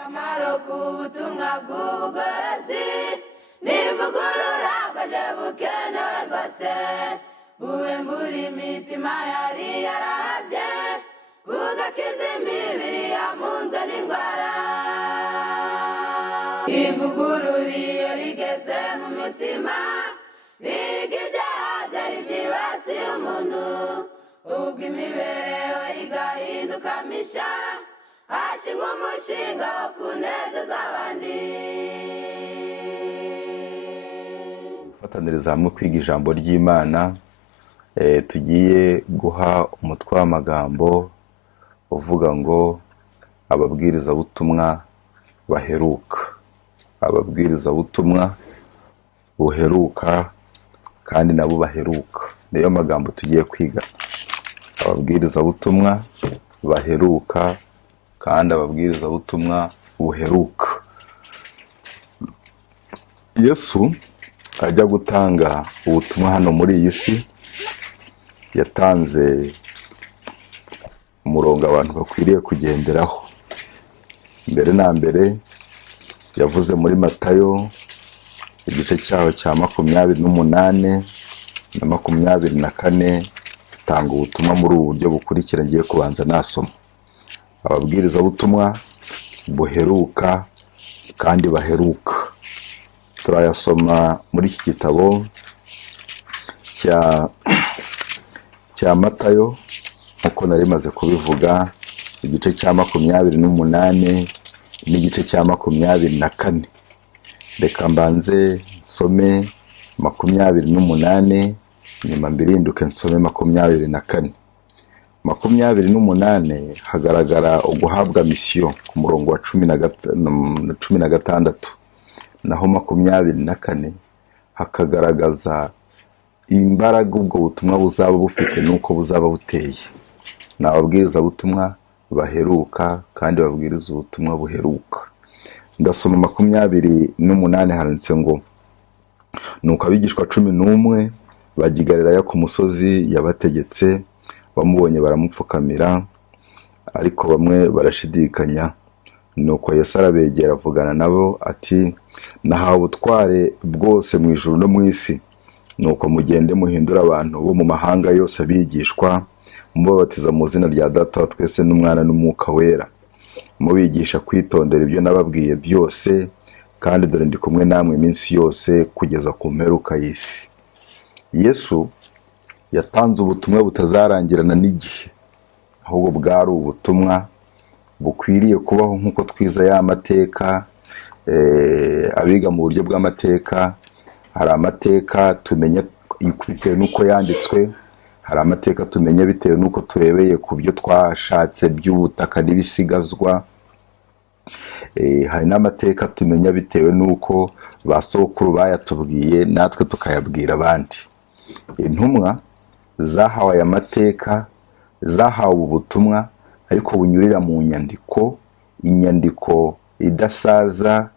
Akamaro k'ubutumwa bw'ubugorozi n'ivugurura bwaje bukenewe rwose, buhembura imitima yari yarahabye, bugakiza imibiri yamunzwe n'indwara. Ivugurura iyo rigeze mu mutima riga ibyaha byari byibasiye umuntu, ubwo imibereho igahinduka misha, hashingwa umushinga wo kunezeza abandi. Gufataniriza hamwe kwiga ijambo ry'Imana, tugiye guha umutwe w'amagambo uvuga ngo ababwirizabutumwa baheruka. Ababwirizabutumwa buheruka kandi nabo baheruka, niyo magambo tugiye kwiga. Ababwirizabutumwa baheruka kandi ababwirizabutumwa buheruka. Yesu ajya gutanga ubutumwa hano muri iyi si, yatanze umurongo abantu bakwiriye kugenderaho. Mbere na mbere yavuze muri Matayo igice cyaho cya 28 na 24, tanga ubutumwa muri ubu buryo bukurikira ngiye kubanza nasoma. Ababwirizabutumwa buheruka kandi baheruka. Turayasoma muri iki gitabo cya Matayo nkuko nari maze kubivuga, igice cya 28 n'igice cya 24. Reka mbanze nsome 28 nyuma mbirinduke nsome 24. 28 hagaragara uguhabwa misiyo ku murongo wa 16, naho 24 hakagaragaza imbaraga ubwo butumwa buzaba bufite nuko buzaba buteye. N'ababwirizabutumwa baheruka kandi babwiriza ubutumwa buheruka. Ndasoma 28 handitse ngo, nuko abigishwa 11 bagigarira ku musozi yabategetse, bamubonye baramupfukamira, ariko bamwe barashidikanya. Nuko Yesu arabegera avugana nabo ati, nahawe ubutware bwose mu ijuru no mu isi, nuko mugende muhindura abantu bo mu mahanga yose abigishwa, mubabatiza mu izina rya Data wa twese n'Umwana n'Umwuka wera, mubigisha kwitondera ibyo nababwiye byose, kandi dore ndi kumwe namwe iminsi yose kugeza ku mperuka y'isi. Yesu yatanze ubutumwa butazarangirana n'igihe, ahubwo bwari ubutumwa bukwiriye kubaho nk'uko twiza ya mateka. Abiga mu buryo bw'amateka, hari amateka tumenya bitewe n'uko yanditswe, hari amateka tumenya bitewe n'uko turebeye ku byo twashatse by'ubutaka n'ibisigazwa, hari n'amateka tumenya bitewe n'uko basokuru bayatubwiye natwe tukayabwira abandi. Intumwa zahawe aya mateka, zahawe ubutumwa ariko bunyurira mu nyandiko, inyandiko idasaza,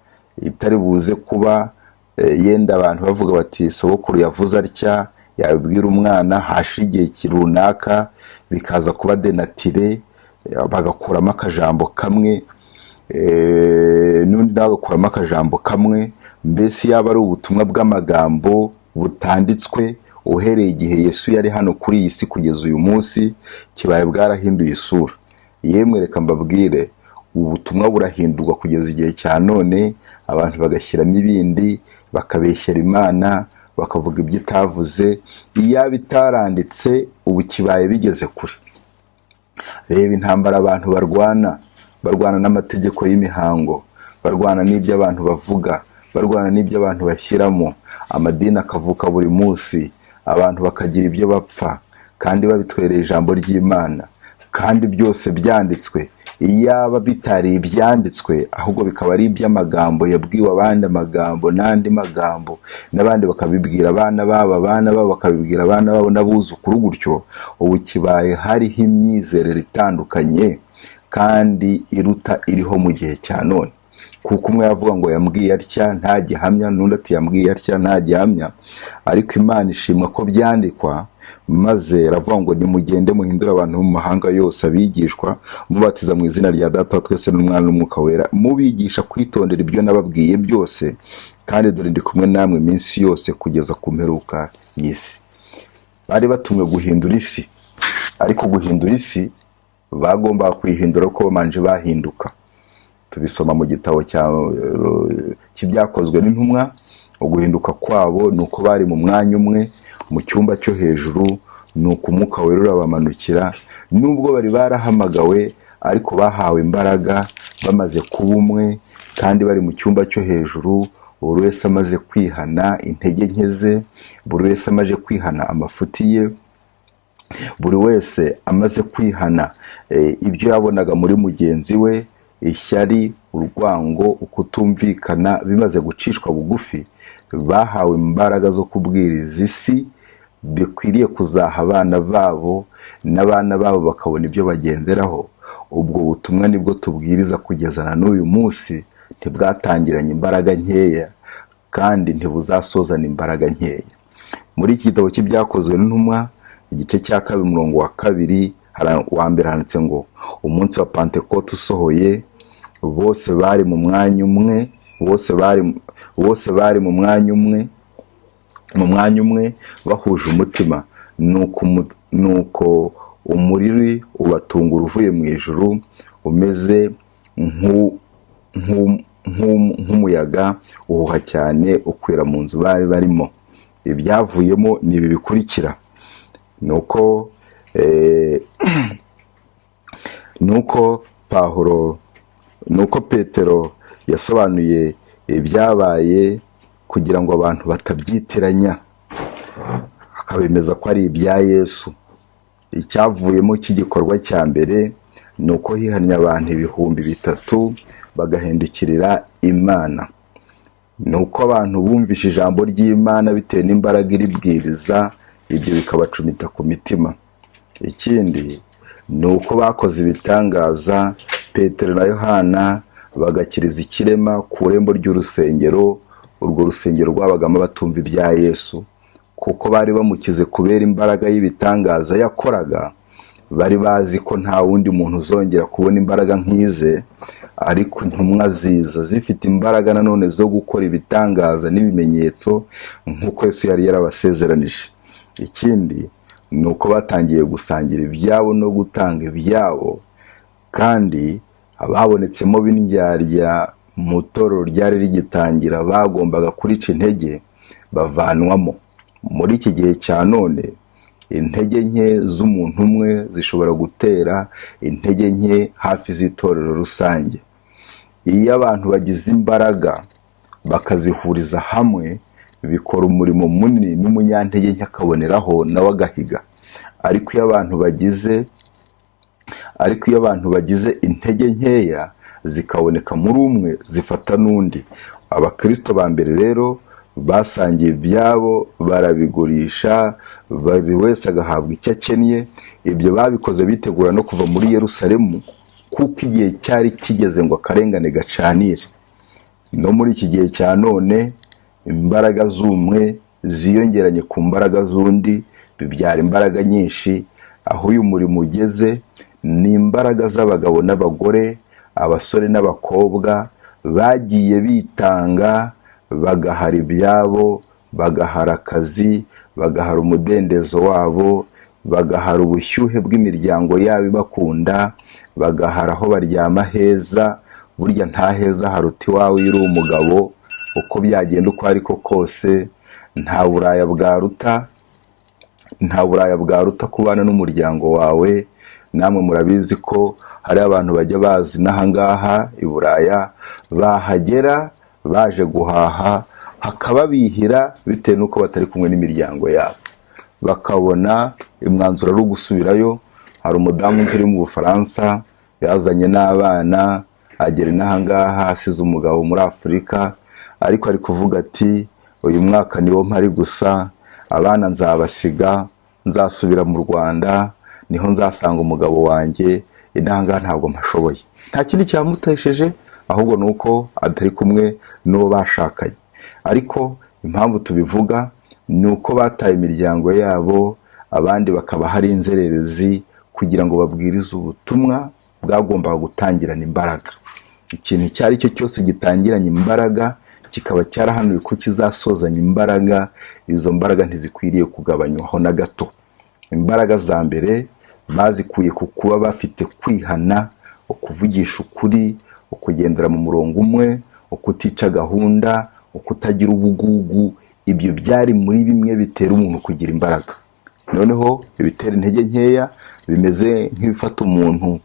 itari buze kuba yenda abantu bavuga bati sogokuru yavuze atya, yabwira umwana hashigiye kirunaka, bikaza kuba denatire, bagakuramo akajambo kamwe, n'undi bagakuramo akajambo kamwe. Mbese yaba ari ubutumwa bw'amagambo butanditswe uhereye igihe Yesu yari hano kuri iyi si kugeza uyu munsi, kibaye bwarahinduye isura. Yemwe reka mbabwire, ubutumwa burahindurwa kugeza igihe cya none, abantu bagashyiramo ibindi, bakabeshyera Imana, bakavuga ibyo itavuze. Iyo bitaranditse ubu kibaye bigeze kure. Reba intambara abantu barwana n'amategeko y'imihango, barwana n'ibyo abantu bavuga, barwana n'ibyo abantu bashyiramo. Amadini akavuka buri munsi, abantu bakagira ibyo bapfa kandi babitwereye ijambo ry'Imana, kandi byose byanditswe. Iyaba bitari ibyanditswe, ahubwo bikaba ari iby'amagambo yabwiwe abandi amagambo n'andi magambo, n'abandi bakabibwira abana babo, abana babo bakabibwira abana babo n'abuzukuru, gutyo ubu kibaye hariho imyizerere itandukanye kandi iruta iriho mu gihe cya none. kuko umwe yavuga ngo yambwiye atya nta gihamya, n'undi ati yambwiye atya nta gihamya, ariko Imana ishimwa ko byandikwa, maze aravuga ngo nimugende muhindure abantu mu mahanga yose abigishwa, mubatiza mu izina rya Data twese n'Umwana n'Umwuka wera, mubigisha kwitondera ibyo nababwiye byose, kandi dore ndi kumwe namwe iminsi yose kugeza ku mperuka y'isi. Bari batumwe guhindura isi, ariko guhindura isi bagomba kwihindura ko bamanje bahinduka. Tubisoma mu gitabo cy'ibyakozwe n'intumwa. Uguhinduka kwabo nuko bari mu mwanya umwe mu cyumba cyo hejuru, nuko Umwuka wera urabamanukira. Nubwo bari barahamagawe, ariko bahawe imbaraga bamaze kuba umwe, kandi bari mu cyumba cyo hejuru, buri wese amaze kwihana intege nke ze, buri wese amaze kwihana amafuti ye, buri wese amaze kwihana ibyo yabonaga muri mugenzi we, ishyari, urwango, ukutumvikana bimaze gucishwa bugufi, bahawe imbaraga zo kubwiriza isi bikwiriye kuzaha abana babo, n'abana babo bakabona ibyo bagenderaho. Ubwo butumwa nibwo tubwiriza kugeza na n'uyu munsi, ntibwatangiranye imbaraga nkeya kandi ntibuzasozana imbaraga nkeya. Muri iki gitabo cy'ibyakozwe n'intumwa, igice cya 2 umurongo wa 2 wa mbere handitse ngo umunsi wa Pentekote usohoye, bose bari mu mwanya umwe, bose bari mu mwanya umwe bahuje umutima, nuko umuriri ubatungura uvuye mu ijuru, umeze nk'umuyaga uhuha cyane ukwira mu nzu bari barimo. Ibyavuyemo ni ibi bikurikira: nuko Petero yasobanuye ibyabaye kugira ngo abantu batabyitiranya, akabemeza ko ari ibya Yesu. Icyavuyemo cy'igikorwa cya mbere nuko hihannye abantu 3,000 bagahindukirira Imana. Nuko abantu bumvishe ijambo ry'Imana bitewe n'imbaraga iribwiriza, ibyo bikabacumita ku mitima. Ikindi nuko bakoze ibitangaza, Petero na Yohana bagakiriza ikirema ku rembo ry'urusengero. Urwo rusengero rwabagamo batumva ibya Yesu, kuko bari bamukize kubera imbaraga y'ibitangaza yakoraga. Bari bazi ko nta wundi muntu uzongera kubona imbaraga nk'ize, ariko intumwa ziza zifite imbaraga nanone zo gukora ibitangaza n'ibimenyetso nk'uko Yesu yari yarabasezeranije. Ikindi nuko batangiye gusangira ibyabo no gutanga ibyabo, kandi ababonetsemo b'indyarya mu itorero ryari rigitangira bagombaga kurica intege bavanwamo. Muri iki gihe cya none, intege nke z'umuntu umwe zishobora gutera intege nke hafi z'itorero rusange. Iyo abantu bagize imbaraga bakazihuriza hamwe, bikora umurimo munini n'umunyantege nke akaboneraho nawe agahiga. Ariko iyo abantu bagize intege nkeya zikaboneka muri umwe, zifata n'undi. Abakristo ba mbere rero basangiye ibyabo, barabigurisha, buri wese agahabwa icyo akennye. Ibyo babikoze bitegura no kuva muri Yerusalemu, kuko igihe cyari kigeze ngo akarengane gacanire. No muri iki gihe cya none, imbaraga z'umwe ziyongeranye ku mbaraga z'undi, bibyara imbaraga nyinshi. Aho uyu murimo ugeze ni imbaraga z'abagabo n'abagore, abasore n'abakobwa bagiye bitanga, bagahara ibyabo, bagahara akazi, bagahara umudendezo wabo, bagahara ubushyuhe bw'imiryango yabo ibakunda, bagahara aho baryama heza. Burya nta heza haruta iwawe iyo uri umugabo, uko byagenda uko ariko kose. Nta buraya bwaruta kubana n'umuryango wawe. Namwe murabizi ko hari abantu bajya bazi n'ahangaha i Buraya, bahagera baje guhaha, hakababihira bitewe n'uko batari kumwe n'imiryango yabo, bakabona imwanzuro ari gusubirayo. Hari umudamu uri mu Bufaransa yazanye n'abana, agera n'ahangaha asize umugabo muri Afurika, ariko ari kuvuga ati uyu mwaka niwo mpari gusa, abana nzabasiga, nzasubira mu Rwanda, niho nzasanga umugabo wanjye, intangaha ntabwo mpashoboye. Nta kindi cyamutesheje ahubwo nuko atari kumwe n'uwo bashakanye. Ariko impamvu tubivuga ni uko bataye imiryango yabo, abandi bakaba hari inzererezi kugira ngo babwirize ubutumwa bwagombaga gutangirana imbaraga. Ikintu icyo ari cyo cyose gitangiranye imbaraga kikaba cyarahanuye ko kizasozanya imbaraga, izo mbaraga ntizikwiriye kugabanywaho na gato. Imbaraga za mbere bazikuye ku kuba bafite kwihana, ukuvugisha ukuri, ukugendera mu murongo umwe, ukutica gahunda, ukutagira ubugugu. Ibyo byari muri bimwe bitera umuntu kugira imbaraga. Noneho ibitera intege nkeya bimeze nk'ibifata umuntu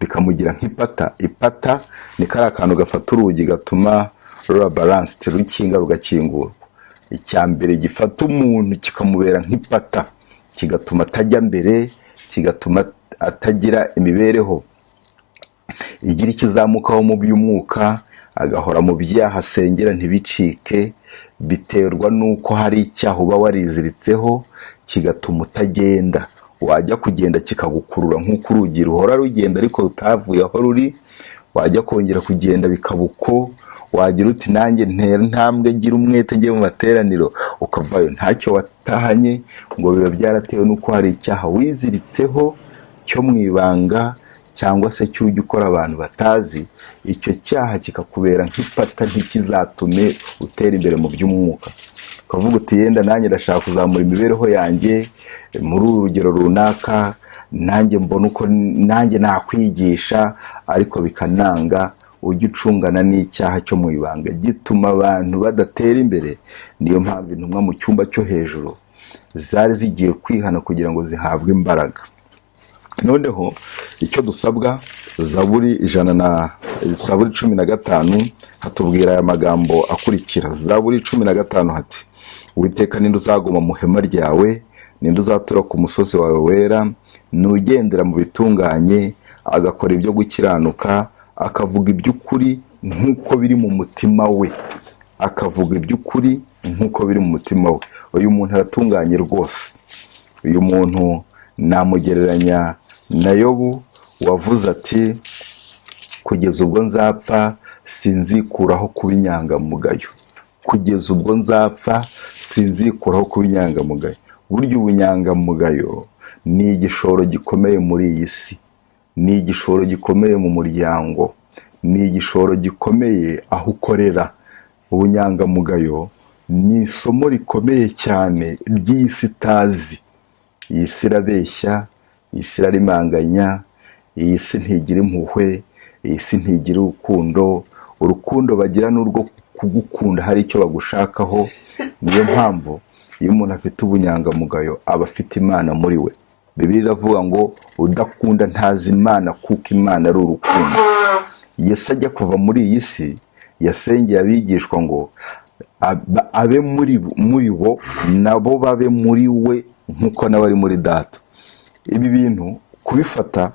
bikamugira nk'ipata. Ipata ni kariya kantu gafata urugi gatuma rura balanced, rukinga rugakingurwa. Icya mbere gifata umuntu kikamubera nk'ipata, kigatuma atajya mbere, kigatuma atagira imibereho igira ikizamukaho mu by'umwuka, agahora mu byaha asengera ntibicike, biterwa nuko hari icyaha uba wariziritseho kigatuma utagenda. Wajya kugenda kikagukurura nk'uko urugi ruhora rugenda ariko rutavuye aho ruri, wajya kongera kugenda bikabuko, wagira uti nanjye ntera ntambwe ngira umwete njye mu materaniro, ukavayo ntacyo watahanye, ngo biba byaratewe nuko hari icyaha wiziritseho cyo mu ibanga cyangwa se cy'ujya ukora abantu batazi. Icyo cyaha kikakubera nk'ipata, ntikizatume utera imbere mu by'umwuka. Ukavuga uti yenda nanjye ndashaka kuzamura imibereho yanjye muri uru rugero runaka, nanjye mbona uko nanjye nakwigisha, ariko bikananga. Ujya ucungana n'icyaha cyo mu ibanga gituma abantu badatera imbere. Niyo mpamvu intumwa mu cyumba cyo hejuru zari zigiye kwihana kugira ngo zihabwe imbaraga. Noneho icyo dusabwa, Zaburi 15 hatubwira aya magambo akurikira. Zaburi 15 hati: Uwiteka ninde uzaguma mu hema ryawe, ninde uzatura ku musozi wawe wera, nugendera mu bitunganye, agakora ibyo gukiranuka, akavuga iby'ukuri nk'uko biri mu mutima we. Akavuga iby'ukuri nk'uko biri mu mutima we. Uyu muntu aratunganye rwose. Uyu muntu namugereranya na Yobu wavuze ati, kugeza ubwo nzapfa sinzikuraho kuba inyangamugayo. Kugeza ubwo nzapfa sinzikuraho kuba inyangamugayo. Burya ubunyangamugayo ni igishoro gikomeye muri iyi si, ni igishoro gikomeye mu muryango, ni igishoro gikomeye aho ukorera. Ubunyangamugayo ni isomo rikomeye cyane ry'iyi si itazi. Iyi si irabeshya, iyi si irarimanganya, iyi si ntigira impuhwe, iyi si ntigira urukundo. Urukundo bagira n'urwo kugukunda hari icyo bagushakaho. Niyo mpamvu iyo umuntu afite ubunyangamugayo aba afite Imana muri we. Bibiliya iravuga ngo udakunda ntazi Imana kuko Imana ari urukundo. Yesu ajya kuva muri iyi si yasengeye abigishwa ngo abe muri bo nabo babe muri we nk'uko nawe ari muri Data. Ibi bintu kubifata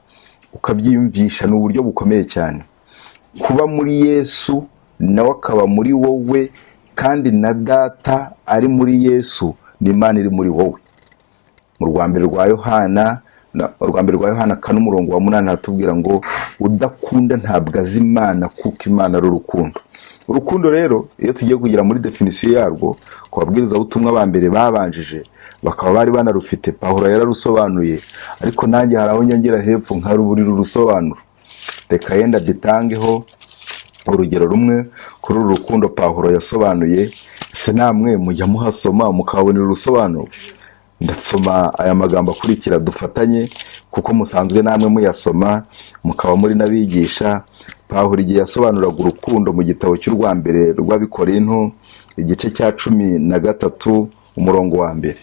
ukabyiyumvisha ni uburyo bukomeye cyane. Kuba muri Yesu nawe akaba muri wowe, kandi na Data ari muri Yesu, ni Imana iri muri wowe. Mu rwambere rwa Yohana 4:8 hatubwira ngo udakunda ntabwo azi Imana kuko Imana ari urukundo. Urukundo rero iyo tugiye kugira muri definisiyo yarwo, ku babwiriza butumwa ba mbere babanjije bakaba bari banarufite, Pawulo yararusobanuye, ariko nanjye hari aho nyongera hepfo nkaruburira urusobanuro. Reka yenda dutangeho urugero rumwe kuri uru rukundo Pawulo yasobanuye. Se namwe mujya muhasoma mukabonera urusobanuro. Ndasoma aya magambo akurikira dufatanye, kuko musanzwe namwe muyasoma mukaba muri nabigisha. Pawulo igihe yasobanuraga urukundo mu gitabo cy'urwambere rw'Abikorinto igice cya 13 umurongo wa mbere.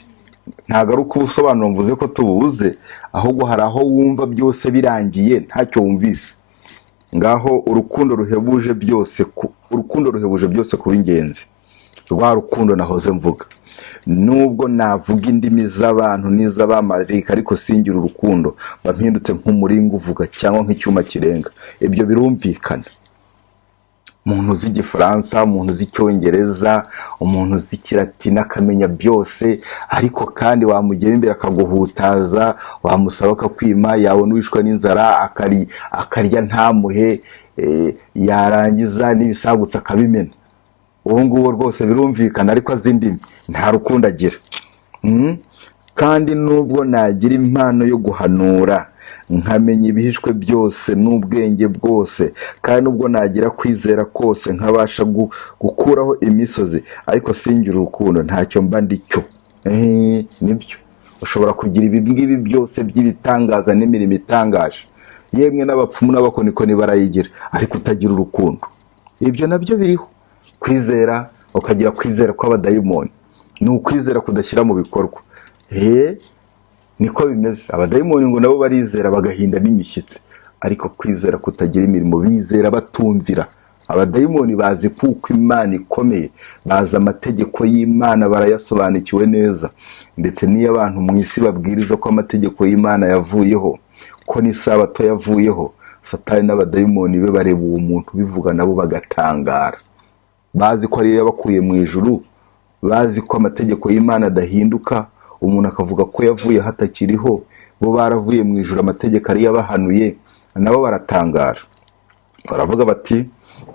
Ntago ari uko ubusobanuro mvuze ko tubuze, ahubwo hari aho wumva byose birangiye ntacyo wumvise. Ngaho urukundo ruhebuje byose kuba ingenzi. Rwa rukundo nahoze mvuga. Nubwo navuga indimi z'abantu n'iz'abamarayika, ariko singira urukundo bampindutse nk'umuringa uvuga cyangwa nk'icyuma kirenga. Ibyo birumvikana. Umuntu uzi Igifaransa, umuntu uzi Icyongereza, umuntu uzi Ikilatini akamenya byose, ariko kandi wamugera imbere akaguhutaza, wamusaba akakwima, yabona wishwe n'inzara akarya ntamuhe. yarangiza n'ibisagutse akabimena. Uwo nguwo rwose birumvikana, ariko azi indimi nta rukundo agira. Kandi nubwo nagira impano yo guhanura, nkamenya ibihishwe byose n'ubwenge bwose, kandi nubwo nagira kwizera kose, nkabasha gukuraho imisozi, ariko singira urukundo, ntacyo mba ndicyo. Nibyo, ushobora kugira ibi ngibi byose by'ibitangaza n'imirimo itangaje, yemwe n'abapfumu n'abakonikoni barayigira, ariko utagira urukundo. Ibyo nabyo biriho. Kwizera, ukagira kwizera kw'abadayimoni, ni ukwizera kudashyira mu bikorwa. Niko bimeze. Abadayimoni ngo nabo barizera bagahinda n'imishyitsi, ariko kwizera kutagira imirimo, bizera batumvira. Abadayimoni bazi kuko Imana ikomeye, bazi amategeko y'Imana, barayasobanukiwe neza. Ndetse n'iyo abantu mu isi babwiriza ko amategeko y'Imana yavuyeho, ko n'isabato yavuyeho, Satani n'abadayimoni be bareba uwo muntu bivuga, nabo bagatangara. Bazi ko ariyo yabakuye mu ijuru, bazi ko amategeko y'Imana adahinduka, umuntu akavuga ko yavuye hatakiriho, bo baravuye mu ijuru, amategeko ari yabahanuye, nabo baratangara. Baravuga bati,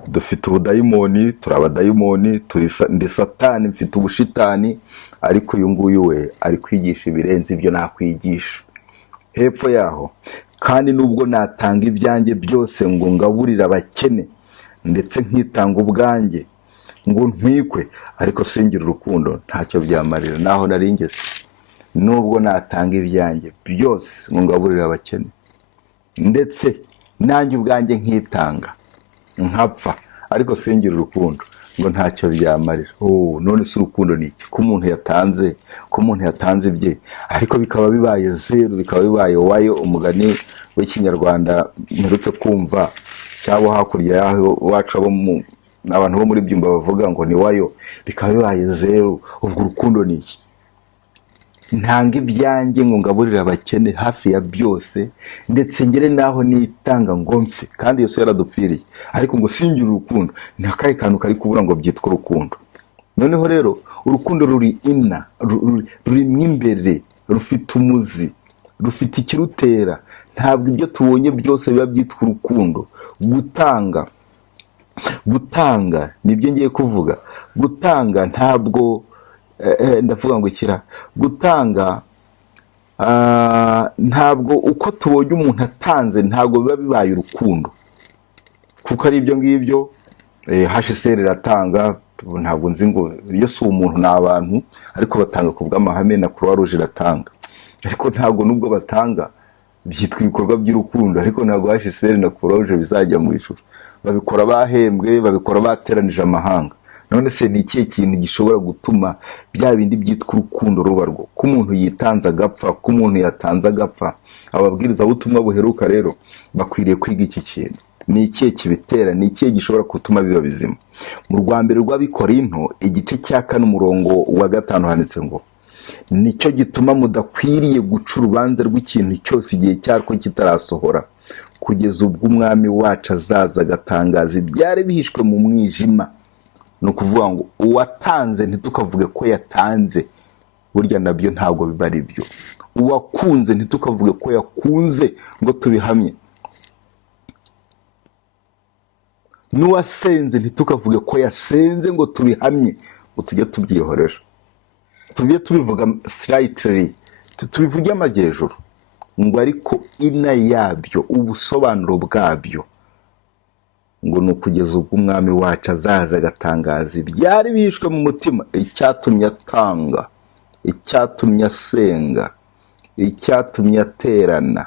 dufite ubudayimoni, turi abadayimoni, ndi Satani, mfite ubushitani, ariko uyu nguyu we ari kwigisha ibirenze ibyo nakwigisha. Hepfo yaho, kandi nubwo natanga ibyanjye byose ngo ngaburire abakene, ndetse nkitanga ubwanjye ngo ntwikwe, ariko singira urukundo, ntacyo byamarira. Naho naringeze, nubwo natanga ibyanjye byose ngo ngaburire abakene, ndetse nanjye ubwanjye nkitanga nkapfa, ariko singira urukundo, ngo ntacyo byamarira. None se urukundo ni iki? Ko umuntu yatanze ibye, ariko bikaba bibaye zeru, bikaba bibaye wayo. Umugani w'ikinyarwanda mperutse kumva, cyabo hakurya yaho wacu abantu bo muri Byumba bavuga ngo ni wayo, bikaba bibaye zeru. Ubwo urukundo ni iki? Ntanga ibyanjye ngo ngaburire abakene hafi ya byose, ndetse ngere naho nitanga ngo mfe, kandi Yesu yaradupfiriye, ariko ngo singira urukundo, nta kahe kantu kari kubura ngo byitwa urukundo. Noneho rero urukundo ruri imbere, rufite umuzi, rufite ikirutera. Ntabwo ibyo tubonye byose biba byitwa urukundo. Gutanga nibyo ngiye kuvuga. Gutanga ntabwo ndavuga ngo ikira. Gutanga ntabwo uko tubonye umuntu atanze ntabwo biba bibaye urukundo, kuko ari ibyo ngibyo. HCR iratanga, ntabwo nzi ngo iyo si umuntu n'abantu, ariko batanga ku bw'amahame, na Croix Rouge iratanga, ariko ntabwo nubwo batanga byitwa ibikorwa by'urukundo. Ariko ntabwo HCR na Croix Rouge bizajya mu ijuru. Babikora bahembwe, babikora bateranije amahanga. None se ni ikihe kintu gishobora gutuma bya bindi byitwa urukundo ruba rwo? Ko umuntu yitanze agapfa, ko umuntu yatanze agapfa. Ababwiriza butumwa buheruka rero bakwiriye kwiga iki kintu. Ni ikihe kibitera? Ni ikihe gishobora gutuma biba bizima? Mu Rwambere rw'Abikorinto igice cya 4 umurongo wa 5 handitse ngo, nicyo gituma mudakwiriye guca urubanza rw'ikintu cyose igihe cyarwo kitarasohora, kugeza ubwo umwami wacu azaza agatangaza ibyari bihishwe mu mwijima. Ni ukuvuga ngo uwatanze ntitukavuge ko yatanze, burya nabyo ntabwo biba ari byo. Uwakunze ntitukavuge ko yakunze ngo tubihamye. N'uwasenze ntitukavuge ko yasenze ngo tubihamye, ngo tujye tubyihorera, tujye tubivuga slightly, tubivuge amajyejuru, ngo ariko ina yabyo, ubusobanuro bwabyo, ngo ni ukugeza ubwo umwami wacu azaza agatangaza ibyari bihishwe mu mutima, icyatumye atanga, icyatumye asenga, icyatumye aterana,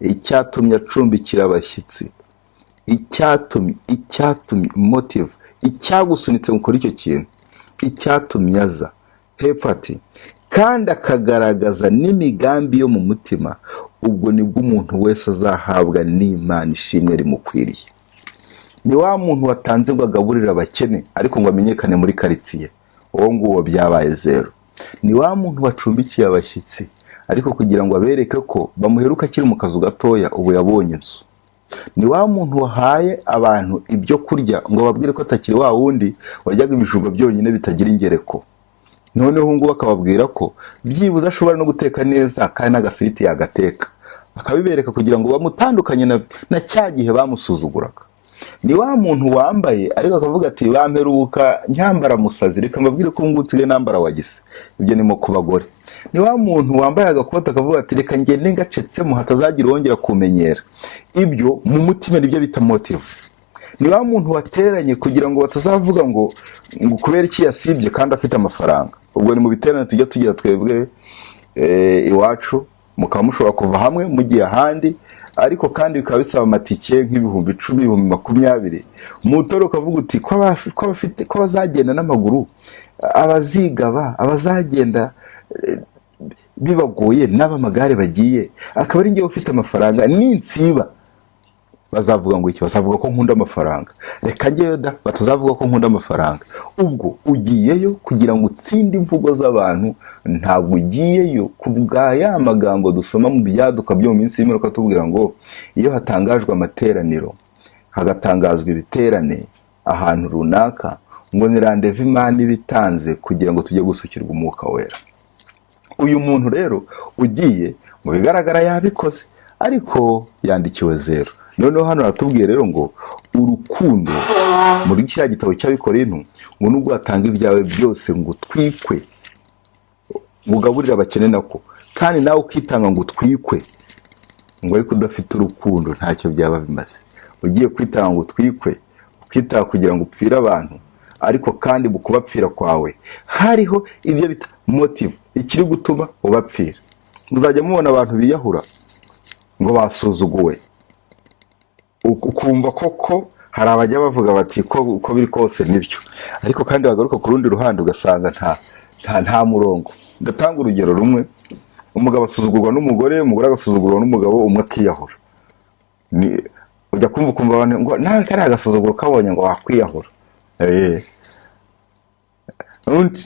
icyatumye acumbikira abashyitsi, icyatumye motive, icyagusunitse gukora icyo kintu, icyatumye aza. Hepfo ati, kandi akagaragaza n'imigambi yo mu mutima, ubwo nibwo umuntu wese azahabwa n'Imana ishimwe rimukwiriye. Ni wa muntu watanze ngo agaburire abakene, ariko ngo amenyekane muri karitsiye, uwo nguwo byabaye zero. Ni wa muntu wacumbikiye abashyitsi, ariko kugira ngo abereke ko bamuheruka akiri mu kazu gatoya, ubu yabonye inzu. Ni wa muntu wahaye abantu ibyo kurya ngo babwire ko atakiri wa wundi waryaga ibijumba byonyine bitagira ingereko. Noneho ngubu akababwira ko byibuze ashobora no guteka neza, kandi n'agafiriti yagateka. Akabibereka kugira ngo bamutandukanye na cya gihe bamusuzuguraga. ni wa muntu wambaye ariko akavuga ati bamperuka nyambara musazi reka mbabwire ko ngutse nambara wagise. Ibyo ni mu kubagore. Ni wa muntu wambaye agakota akavuga ati reka ngende ngacetsemo hatazagira wongera kumenyera. Ibyo mu mutima nibyo bita motives. Ni wa muntu wateranye kugira ngo batazavuga ngo kubera iki yasibye kandi afite amafaranga. Ubwo ni mu biterane tujya tugira twebwe iwacu mukaba mushobora kuva hamwe mugiye ahandi, ariko kandi bikaba bisaba amatike nk'ibihumbi 10, ibihumbi 20. Mutoro ukavuga uti ko bazagenda n'amaguru, abazigaba, abazagenda bibagoye n'abamagare bagiye, akaba ari ngiye ufite amafaranga n'insiba. Bazavuga ngo iki? Bazavuga ko nkunda amafaranga. Reka ngeyo da batazavuga ko nkunda amafaranga. Ubwo ugiyeyo kugira ngo utsinde imvugo z'abantu, ntabwo ugiyeyo kubwa ya magambo dusoma mu byaduka byo mu minsi y'imperuka tubwira ngo iyo hatangajwe amateraniro hagatangazwa ibiterane ahantu runaka ngo ni rendez-vous Imana ibitanze kugira ngo tujye gusukirwa umwuka wera. Uyu muntu rero ugiye mu bigaragara yabikoze ariko yandikiwe 0. Noneho hano ratubwiye rero ngo urukundo muri cya gitabo cy'Abikorinto ngo nubwo watanga ibyawe byose ngo utwikwe mugaburira abakene nako kandi nawe ukitanga ngo utwikwe, ngo ariko udafite urukundo ntacyo byaba bimaze. Ugiye kwitanga ngo utwikwe, ukitanga kugira ngo upfire abantu, ariko kandi bukubapfira kwawe hariho ibyo bita motive ikiri gutuma ubapfira. Muzajya mubona abantu biyahura ngo basuzuguwe, ukumva koko hari abajya bavuga bati ko biri kose nibyo, ariko kandi bagaruka ku rundi ruhande ugasanga nta murongo. Ndatanga urugero rumwe, umugabo asuzugurwa n'umugore, umugore agasuzugurwa n'umugabo, umwe akiyahura. Ujya kumva abantu ngo nawe kari agasuzuguro kabonye ngo wakwiyahura.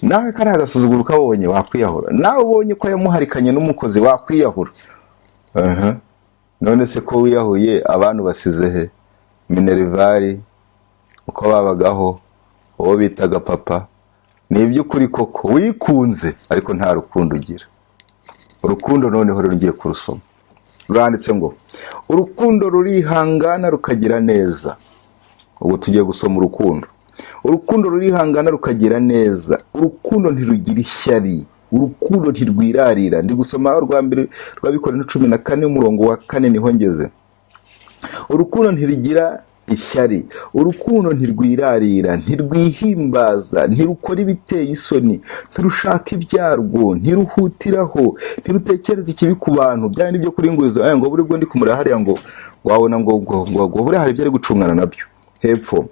Nawe kari agasuzuguro kabonye wakwiyahura. Nawe ubonye ko yamuharikanye n'umukozi wakwiyahura. None se ko wiyahuye abantu basize he? Minervari uko babagaho uwo bitaga papa. Ni iby'ukuri koko wikunze ariko nta rukundo ugira. Urukundo noneho rugiye kurusoma. Rwanditse ngo urukundo rurihangana rukagira neza. Ubu tugiye gusoma urukundo. Urukundo rurihangana rukagira neza. Urukundo ntirugira ishyari. Urukundo ntirwirarira. Ndi gusoma rwa mbere rw'Abikorinto 14 umurongo wa 4 niho ngeze. Urukundo ntirigira ishyari. Urukundo ntirwirarira, ntirwihimbaza, ntirukora ibiteye isoni, ntirushaka ibyarwo, ntiruhutiraho, ntirutekereza ikibi ku bantu. Byari nibyo kuri ngurizo ngo buri bwo ndi kumurira hariya ngo wabona ngo buri hari byari gucungana nabyo. Hepfo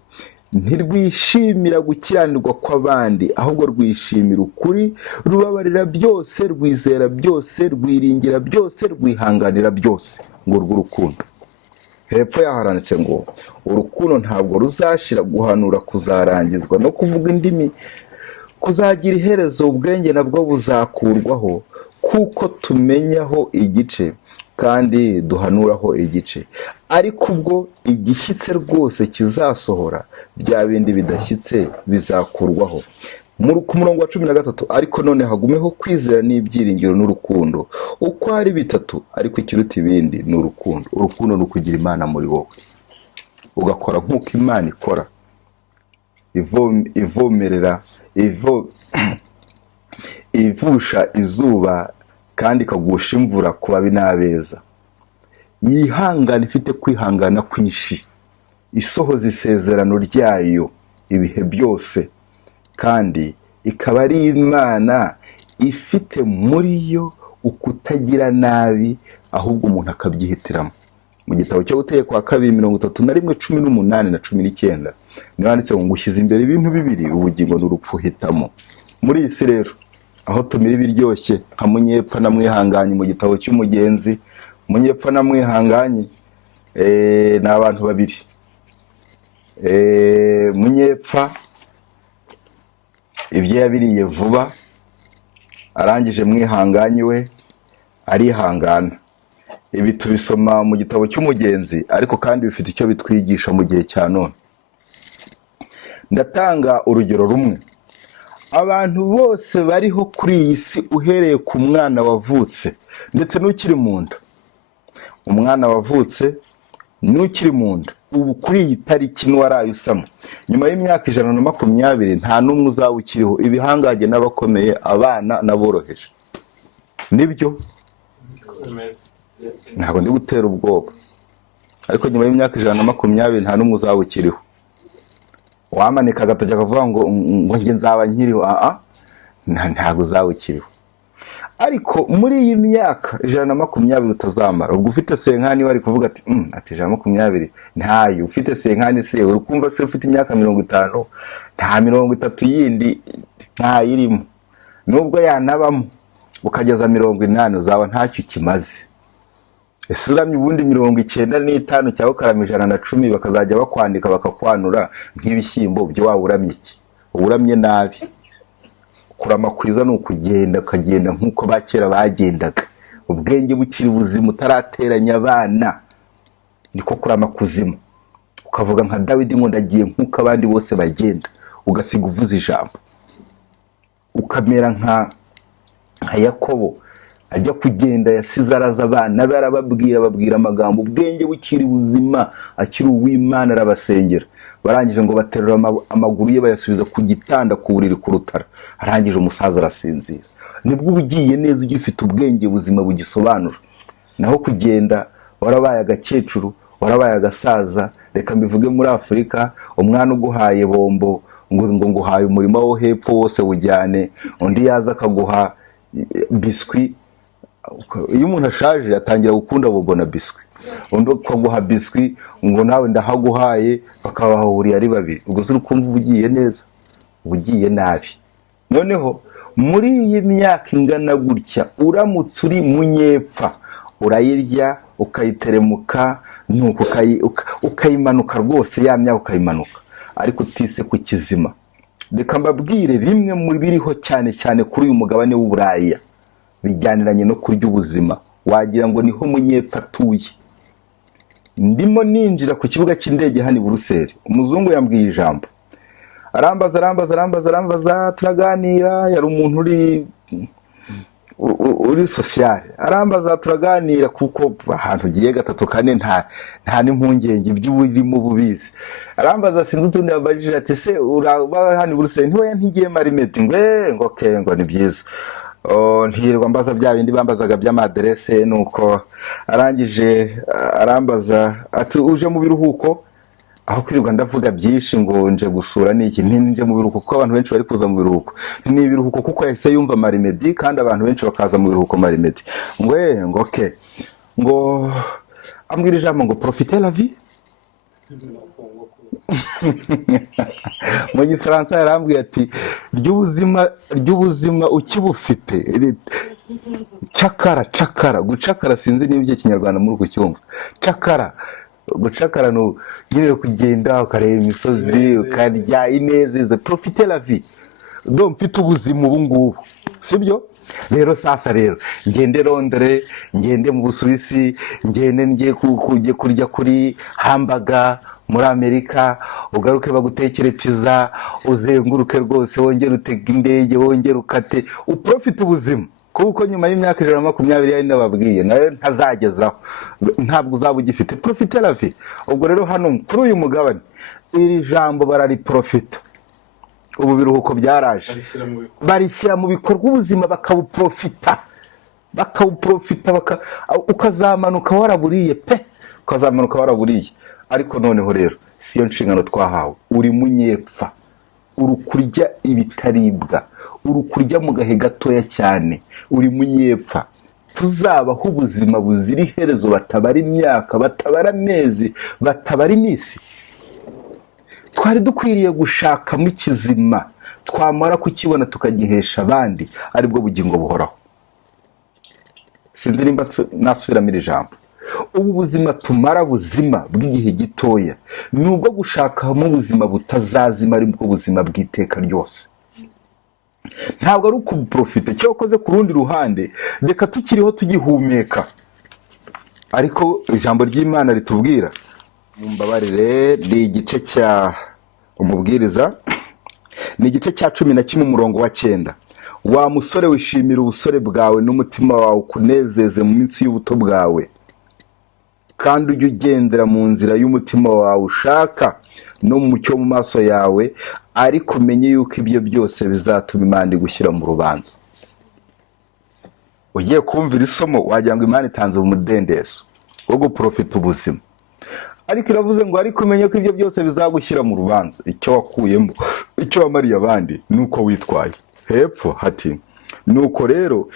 ntirwishimira gukiranirwa kw'abandi, ahubwo rwishimira ukuri, rubabarira byose, rwizera byose, rwiringira byose, rwihanganira byose. Ngo rw'urukundo. Hepfo yaharanditse ngo urukundo ntabwo ruzashira, guhanura kuzarangizwa, no kuvuga indimi kuzagira iherezo, ubwenge nabwo buzakurwaho, kuko tumenyaho igice kandi duhanuraho igice. Ariko ubwo igishyitse rwose kizasohora, bya bindi bidashyitse bizakurwaho. Ku murongo wa 13 ariko none hagumeho kwizera n'ibyiringiro n'urukundo, uko ari bitatu, ariko ikiruta ibindi ni urukundo. Urukundo ni ukugira Imana muri wowe, ugakora nk'uko Imana ikora, ivomerera ivusha izuba kandi ikagusha imvura ku babi n'abeza. Yihangana, ifite kwihangana kwinshi, isohoza isezerano ryayo ibihe byose, kandi ikaba ari Imana ifite muri yo ukutagira nabi, ahubwo umuntu akabyihitiramo. Mu gitabo cyo Gutegeka 2:31, 18 na 19 nihanditse ngo ngushyize imbere ibintu bibiri, ubugingo n'urupfu, hitamo. Muri iyi si rero aho tumira ibiryoshye nka Munyepfa na Mwihanganye mu gitabo cy'Umugenzi. Munyepfa na Mwihanganye ni abantu babiri. Munyepfa ibyo yabiriye vuba, arangije Mwihanganye we arihangana. Ibi tubisoma mu gitabo cy'Umugenzi, ariko kandi bifite icyo bitwigisha mu gihe cya none. Ndatanga urugero rumwe. Abantu bose bariho kuri iyi si, uhereye ku mwana wavutse ndetse n'ukiri mu nda. Umwana wavutse n'ukiri mu nda ubu kuri iyi tariki n'uwaraye usama nyuma y'imyaka 120 nta n'umwe uzaba ukiriho, ibihangage n'abakomeye, abana n'aboroheje. Nibyo ntabwo ndi gutera ubwoba, ariko nyuma y'imyaka 120 nta n'umwe uzaba ukiriho. Wamanika agatoki akavuga ngo njye nzaba nkiriho, ntabwo uzaba ukiriho. Ariko muri iyi myaka 120 utazamara, ubwo ufite senkani bari kuvuga ati ati 120 ntayo ufite senkani se, urukumva se ufite imyaka 50 nta 30 yindi ntayirimo, nubwo yanabamo ukageza 80 uzaba ntacyo kimaze. Ese uramye ubundi 95 cyangwa ukarama 110 bakazajya bakwandika bakakwanura nk'ibishyimbo byo wawuramye iki? Uburamye nabi. Kurama kwiza ni ukugenda ukagenda nk'uko bakera bagendaga, ubwenge bukiri buzima utarateranya abana, niko kurama kuzima. Ukavuga nka Dawidi ngo ndagiye nk'uko abandi bose bagenda, ugasiga uvuza ijambo. Ukamera nka Yakobo ajya kugenda yasize araza abana babwira amagambo, ubwenge bukiri buzima akiri uw'Imana arabasengera. Barangije ngo baterura amaguru ye bayasubiza ku gitanda ku buriri ku rutara, arangije umusaza arasinzira. Nibwo ugiye neza ugifite ubwenge buzima bugisobanura. Naho kugenda warabaye agakecuru, warabaye agasaza, reka mbivuge muri Afurika, umwana uguhaye bombo ngo nguhaye umurima wo hepfo wose wujyane, undi yaza akaguha biswi. Iyo umuntu ashaje atangira gukunda bombo na biswi, undi akaguha biswi ngo nawe ndahaguhaye, bakabahuriye ari babiri. Ubwo se ukumva ugiye neza, ugiye nabi. Noneho muri iyi myaka ingana gutya uramutse uri munyepfa, urayirya ukayiteremuka nuko ukayimanuka rwose, ya myaka ukayimanuka, ariko utise ku kizima. Reka mbabwire bimwe mu biriho cyane cyane kuri uyu mugabane w'Uburaya bijyaniranye no kurya ubuzima, wagira ngo niho munyepfa atuye. Ndimo ninjira ku kibuga cy'indege hano i Buruseli, umuzungu yambwiye ijambo, arambaza turaganira. Yari umuntu uri sociale, arambaza turaganira kuko ahantu ugiye 3-4 nta n'impungenge by'uburimo bubizi. Arambaza sinzi utundi yambajije ati se uraba hano i Buruseli? Ntiwe ntigiye marimeti ngo ngo ni byiza. Ntirwa mbaza bya bindi bambazaga by'amaderese. Nuko arangije arambaza ati uje mu biruhuko? Aho kwirirwa ndavuga byinshi ngo nje gusura niki, ntinje mu biruhuko kuko abantu benshi bari kuza mu biruhuko. Ni ibiruhuko kuko yahise yumva marimedi, kandi abantu benshi bakaza mu biruhuko marimedi. Ngo okay, ngo ambwira ijambo ngo profiter la vie. Mu Gifaransa yarambwiye ati ry'ubuzima ukibufite cakara. Gucakara sinzi niba ibyo Kinyarwanda muri uko cyumva. Gucakara no nyine kugenda ukareba imisozi ukarya inezeza. Profiter la vie, donc mfite ubuzima ubu ngubu, sibyo? Rero sasa rero ngende Londres, ngende mu Busuwisi, ngende ngiye kurya kuri hamburger muri Amerika, ugaruke bagutekere pizza, uzenguruke rwose, wongere utega indege, wongere ukate, uprofite ubuzima. Kuko nyuma y'imyaka 120 yari nababwiye nayo ntazagezaho, ntabwo uzaba ugifite profiter la vie. Ubwo rero hano kuri uyu mugabane iri jambo barariprofita. Ubu biruhuko byaraje, barishyira mu bikorwa ubuzima bakabuprofita, ukazamanuka waraburiye pe, ukazamanuka waraburiye. Ariko noneho rero siyo nshingano twahawe. Uri munyepfa, urukurya ibitaribwa, urukurya mu gahe gatoya cyane, uri munyepfa. Tuzabaho ubuzima buzira iherezo, batabara imyaka, batabara amezi, batabara iminsi. Twari dukwiriye gushaka mu kizima, twamara kukibona tukagihesha abandi, aribwo bugingo buhoraho. Sinzi nimba nasubiramo iri jambo. Ubu buzima tumara buzima bw'igihe gitoya, nubwo gushakamo ubuzima butazazima, aribwo buzima bw'iteka ryose. Ntabwo ari ukubuprofite. Cyokoze ku rundi ruhande, reka tukiriho tugihumeka. Ariko ijambo ry'Imana ritubwira, mumbabarire, ni igice cya Umubwiriza, ni igice cya 11 umurongo wa 9. Wa musore wishimira ubusore bwawe n'umutima wawe ukunezeze mu minsi y'ubuto bwawe. kandi ujye ugendera mu nzira y'umutima wawe ushaka no mu mucyo mu maso yawe, ariko umenye yuko ibyo byose bizatuma Imana igushyira mu rubanza. Ugiye kumvira isomo wagira ngo Imana itanze umudendezo wo guprofita ubuzima, ariko iravuze ngo ariko umenye ko ibyo byose bizagushyira mu rubanza. Icyo wakuyemo, icyo wamariye abandi, nuko witwaye. Hepfo hati nuko rero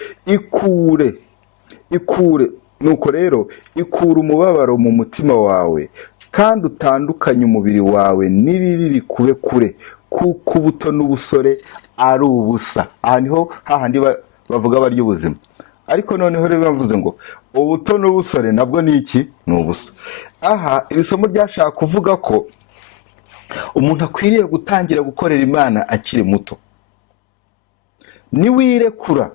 ikure umubabaro mu mutima wawe, kandi utandukanye umubiri wawe n'ibibi bikube kure, kuko ubuto n'ubusore ari ubusa. Aha niho hahandi bavuga barya ubuzima, ariko noneho rero bavuze ngo ubuto n'ubusore nabwo ni iki? Ni ubusa. Aha iri somo ryashaka kuvuga ko umuntu akwiriye gutangira gukorera Imana akiri muto. Niwirekura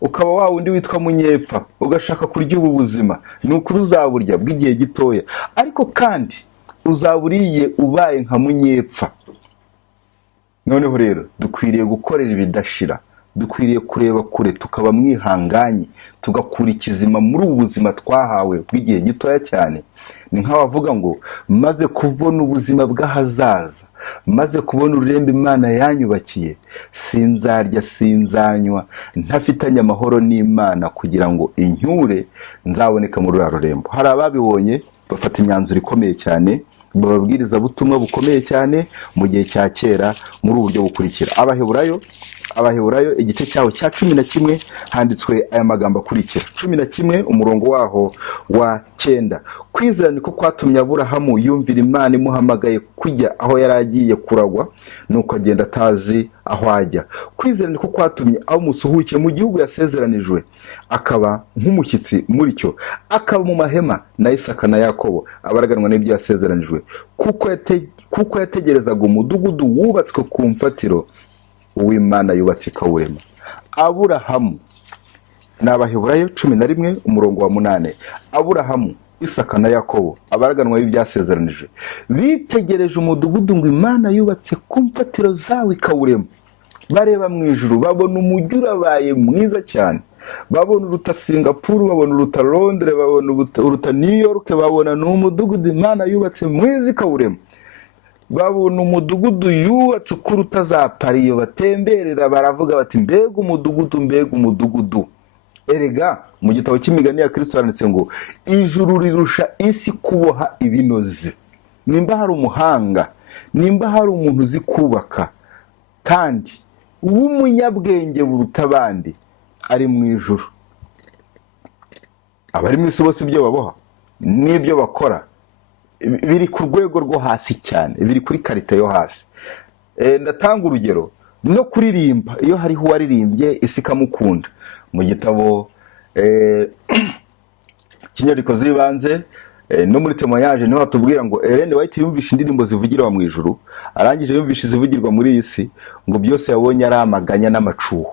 ukaba wa wundi witwa munyepfa ugashaka kurya ubu buzima, ni ukuri uzaburya bw'igihe gitoya, ariko kandi uzaburiye ubaye nka munyepfa. Noneho rero dukwiriye gukorera ibidashira, dukwiriye kureba kure, tukaba mwihanganye, tugakura ikizima muri ubu buzima twahawe bw'igihe gitoya cyane. Ni nk'abavuga ngo maze kubona ubuzima bw'ahazaza, maze kubona ururembo Imana yanyubakiye, sinzarya sinzanywa ntafitanye amahoro n'Imana, kugira ngo incyure nzaboneka muri uru rurembo. Hari ababibonye bafata imyanzuro ikomeye cyane, bababwiriza butumwa bukomeye cyane mu gihe cya kera muri ubu buryo bukurikira. Abaheburayo igice cyaho cya 11 handitswe aya magambo akurikira. 11 umurongo waho wa 9. Kwizera niko kwatumye Aburahamu yumvira Imana imuhamagaye kujya aho yari agiye kuragwa, nuko agenda atazi aho ajya. Kwizera niko kwatumye aho musuhukiye mu gihugu yasezeranijwe, akaba nk'umushyitsi muri cyo, akaba mu mahema na Isaka na Yakobo, abaraganwa n'ibyo yasezeranijwe, kuko yategerezaga umudugudu wubatswe ku mfatiro uw'Imana yubatse ikawurema. Aburahamu n'Abaheburayo 11 umurongo wa 8. Aburahamu, Isaka na Yakobo, abaraganwa b'ibyasezeranije, bitegereje umudugudu ngo Imana yubatse ku mfatiro zawe ikawurema. Bareba mu ijuru, babona umujyi urabaye mwiza cyane, babona uruta Singapore, babona uruta Londres, babona uruta New York, babona n'umudugudu Imana yubatse mwiza ikawurema. Babona umudugudu yubatse kuruta za Paris, batemberera baravuga bati mbega umudugudu. Erega mu gitabo cy'imigani ya Kristo handitse ngo ijuru rirusha isi kuboha ibinoze. Nimba hari umuhanga, nimba hari umuntu uzi kubaka kandi w'umunyabwenge buruta abandi, ari mu ijuru. Abari mu isi bose ibyo baboha n'ibyo bakora biri ku rwego rwo hasi cyane, biri kuri karite yo hasi. Ndatanga urugero no kuririmba, iyo hariho uwaririmbye isi ikamukunda. Mu gitabo kinyariko z'ibanze no muri témoignage niho hatubwira ngo Ellen White yumvisha indirimbo zivugira mu ijuru, arangije yumvisha izivugirwa muri iyi si, ngo byose yabonye ari amaganya n'amacuho.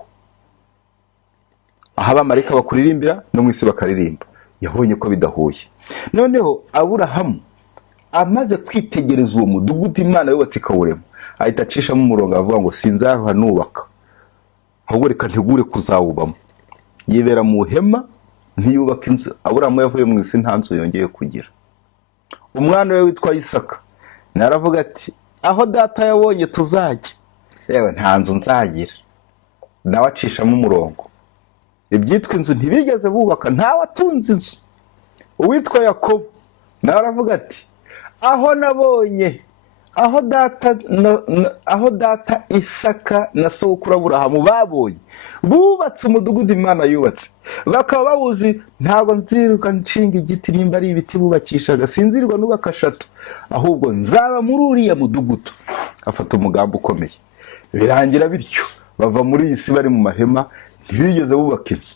Aho abamarayika bakuririmbira no mu isi bakaririmba, yabonye ko bidahuye. Noneho Aburahamu amaze kwitegereza uwo mudugudu Imana yubatse ikawurema, ahita acishamo umurongo avuga ngo sinzaruha nubaka, ahubwo reka ntegure kuzawubamo. Yibera mu hema, ntiyubaka inzu. Aburahamu yavuye mu isi nta nzu yongeye kugira. Umwana we witwa Isaka naravuga ati aho data yabonye tuzajya, yewe nta nzu nzagira. Nawe acishamo umurongo, ibyitwa inzu ntibigeze bubaka, ntawe atunze inzu. Uwitwa Yakobo naravuga ati aho nabonye, aho data Isaka na sokuru Aburahamu babonye bubatse umudugudu Imana yubatse, bakaba bawuzi, ntabwo nziruka nshinga igiti nimba ari ibiti bubakishaga, sinzirirwa nubaka 3, ahubwo nzaba muri uriya mudugudu. Afata umugambi ukomeye, birangira bityo bava muri iyi si bari mu mahema, ntibigeze bubaka inzu.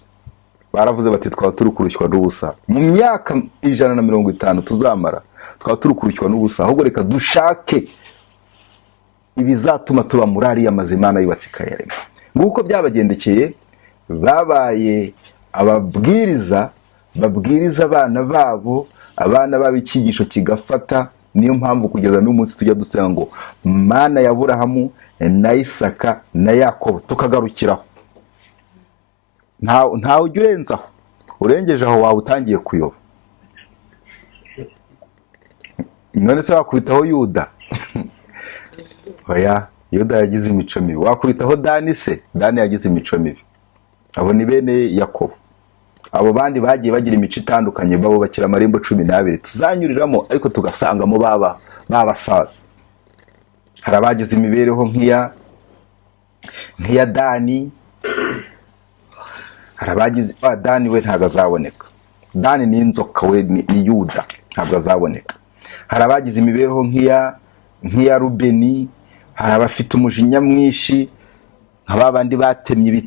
Baravuze bati twaba turi kurushywa n'ubusa, mu myaka 150 tuzamara twaba turi kurushywa n'ubusa, ahubwo reka dushake ibizatuma tuba muri ariya mazu Imana yubatse ikayarema. Nguko byabagendekeye, babaye ababwiriza, babwiriza abana babo, abana babo icyigisho kigafata. Niyo mpamvu kugeza n'umunsi tujya dusenga ngo Mana ya Aburahamu na Isaka na Yakobo, tukagarukiraho. Ntawe ujya urenzaho, urengeje aho wawe utangiye kuyoba. none se wakubitaho Yuda? Oya, Yuda yagize imico mibi. Wakubitaho Dani se? Dani yagize imico mibi. Abo ni bene Yakobo. Abo bandi bagiye bagira imico itandukanye, babubakira amarembo 12 tuzanyuriramo, ariko tugasangamo babasaza. Hari abagize imibereho nk'iya Dani. Hari abagize Dani we ntago azaboneka. Dani ni inzoka, we ni Yuda ntabwo azaboneka. Hari abagize imibereho nk'iya Rubeni. Hari abafite umujinya mwinshi nk'abandi batemye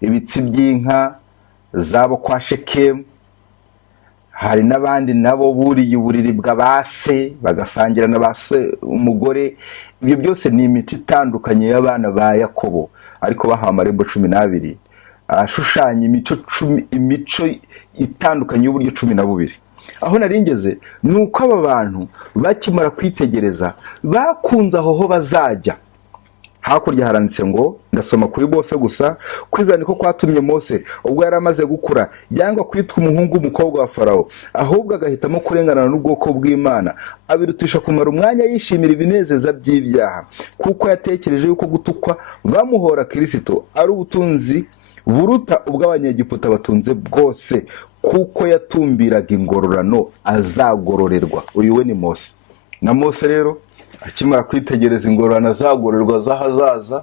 ibitsi by'inka zabo kwa Shekemu. Hari n'abandi nabo buriye uburiri bw'abase bagasangira na base umugore. Ibyo byose ni imico itandukanye y'abana ba Yakobo, ariko bahawe amarembo 12 ashushanya imico itandukanye y'uburyo 12. Aho naringeze nuko aba bantu bakimara kwitegereza bakunze aho bazajya. Hakurya haranditse ngo, ndasoma kuri bose gusa, kwizera niko kwatumye Mose ubwo yari amaze gukura yanga kwitwa umuhungu w'umukobwa wa Farawo, ahubwo agahitamo kurengana n'ubwoko bw'Imana, abirutisha kumara umwanya yishimira ibinezeza by'ibyaha, kuko yatekereje yuko gutukwa bamuhora Kristo ari ubutunzi buruta ubw'abanyegiputa batunze bwose, kuko yatumbiraga ingororano azagororerwa. Uyu we ni Mose. Na Mose rero akimara kwitegereza ingororano azagororerwa z'ahazaza,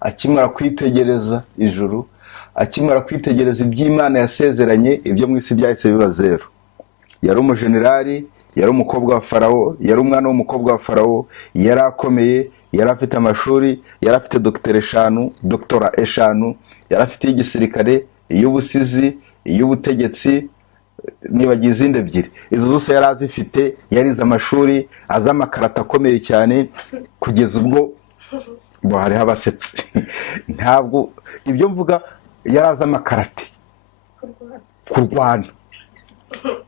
akimara kwitegereza ijuru, akimara kwitegereza iby'Imana yasezeranye, ibyo mu isi byahise biba zero. Yari umujenerali, yari umukobwa wa Farawo, yari umwana w'umukobwa wa Farawo, yari akomeye, yari afite amashuri, yari afite doktora 5, yari afite igisirikare, iy'ubusizi, iy'ubutegetsi, nibagiye izindi 2. Izo zose yari azifite, yarize amashuri, azi amakarata akomeye cyane, kugeza ubwo hariho abasetsi. Ntabwo ibyo mvuga, yari azi amakarate, kurwana.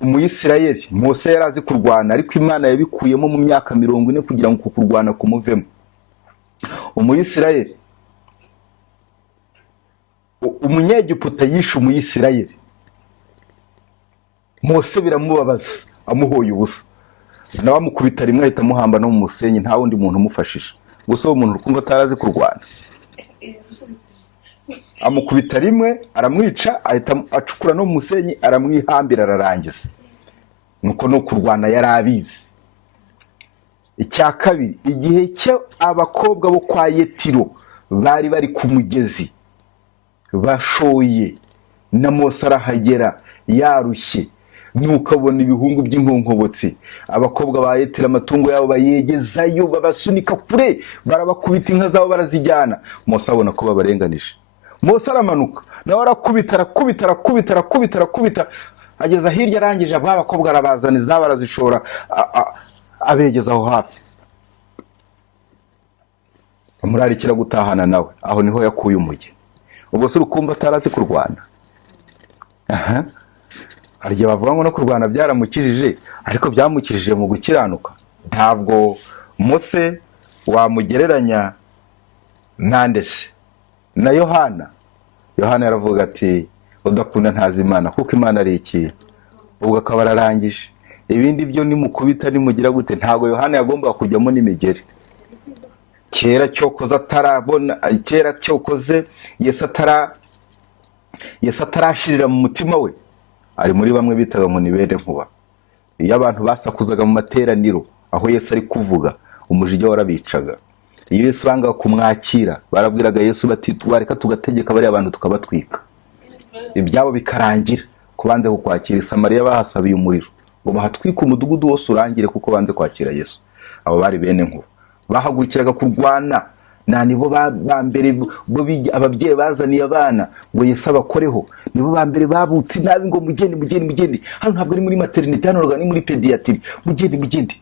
Umuyisirayeli, Mose yari azi kurwana, ariko Imana yabikuyemo mu myaka 40 kugira ngo kurwana kumuvemo. Umuyisirayeli, umunyegiputa yishe Umuyisirayeli, Mose biramubabaza, amuhoye ubusa. Nawe amukubita rimwe ahita amuhamba no mu musenyi, nta wundi muntu umufashije. Gusa uwo muntu ukumva atarazi kurwana, amukubita rimwe aramwica, ahita acukura no mu musenyi aramwihambira, ararangiza. Nuko no kurwana yari abizi. Icya kabiri, igihe cyo abakobwa bo kwa Yetiro bari ku mugezi bashoye, na Mose arahagera yarushye, nuko abona ibihungu by'inkonkobotsi. Abakobwa ba Yetiro amatungo yabo bayegezayo, babasunika kure, barabakubita inka zabo barazijyana. Mose abona ko babarenganije. Mose aramanuka, nawe arakubita, ageza hirya arangije, abakobwa arabazaniza, barazishora, abegeza aho hafi. Amurarikira gutahana nawe. Aho niho yakuye umujyi. Ubwo se urukumva atarazi kurwana. Hari igihe bavuga ngo no kurwana byaramukijije, ariko byamukijije mu gukiranuka. Ntabwo Mose wamugereranya nande se na Yohana. Yohana yaravuga ati, udakunda ntazi Imana, kuko Imana ari iki? Ubwo akaba ararangije. Ibindi byo nimukubita nimugira gute, ntago Yohana yagomba kujyamo n'imigeri. Kera cyokoza atarabona, kera cyokoze Yesu atarashirira mu mutima we, ari muri bamwe bitaga ngo ni bene nkuba. Iyo abantu basakuzaga mu materaniro aho Yesu ari kuvuga, umujije warabicaga. Iyo Yesu banga kumwakira, barabwiraga Yesu bati, twareka tugategeka bari abantu tukabatwika. Ibyabo bikarangira kubanze kukwakira. Samariya bahasabiye umuriro ngo bahatwika umudugudu wose urangire, kuko banze kwakira Yesu. Abo bari bene nkuba, bahagurikiraga kurwana. Nibo ba mbere ababyeyi bazaniye abana ngo Yesu abakoreho, nibo ba mbere babutse nabi ngo mugende. Hano ntabwo ari muri maternité, hano ni muri pédiatrie. Mugende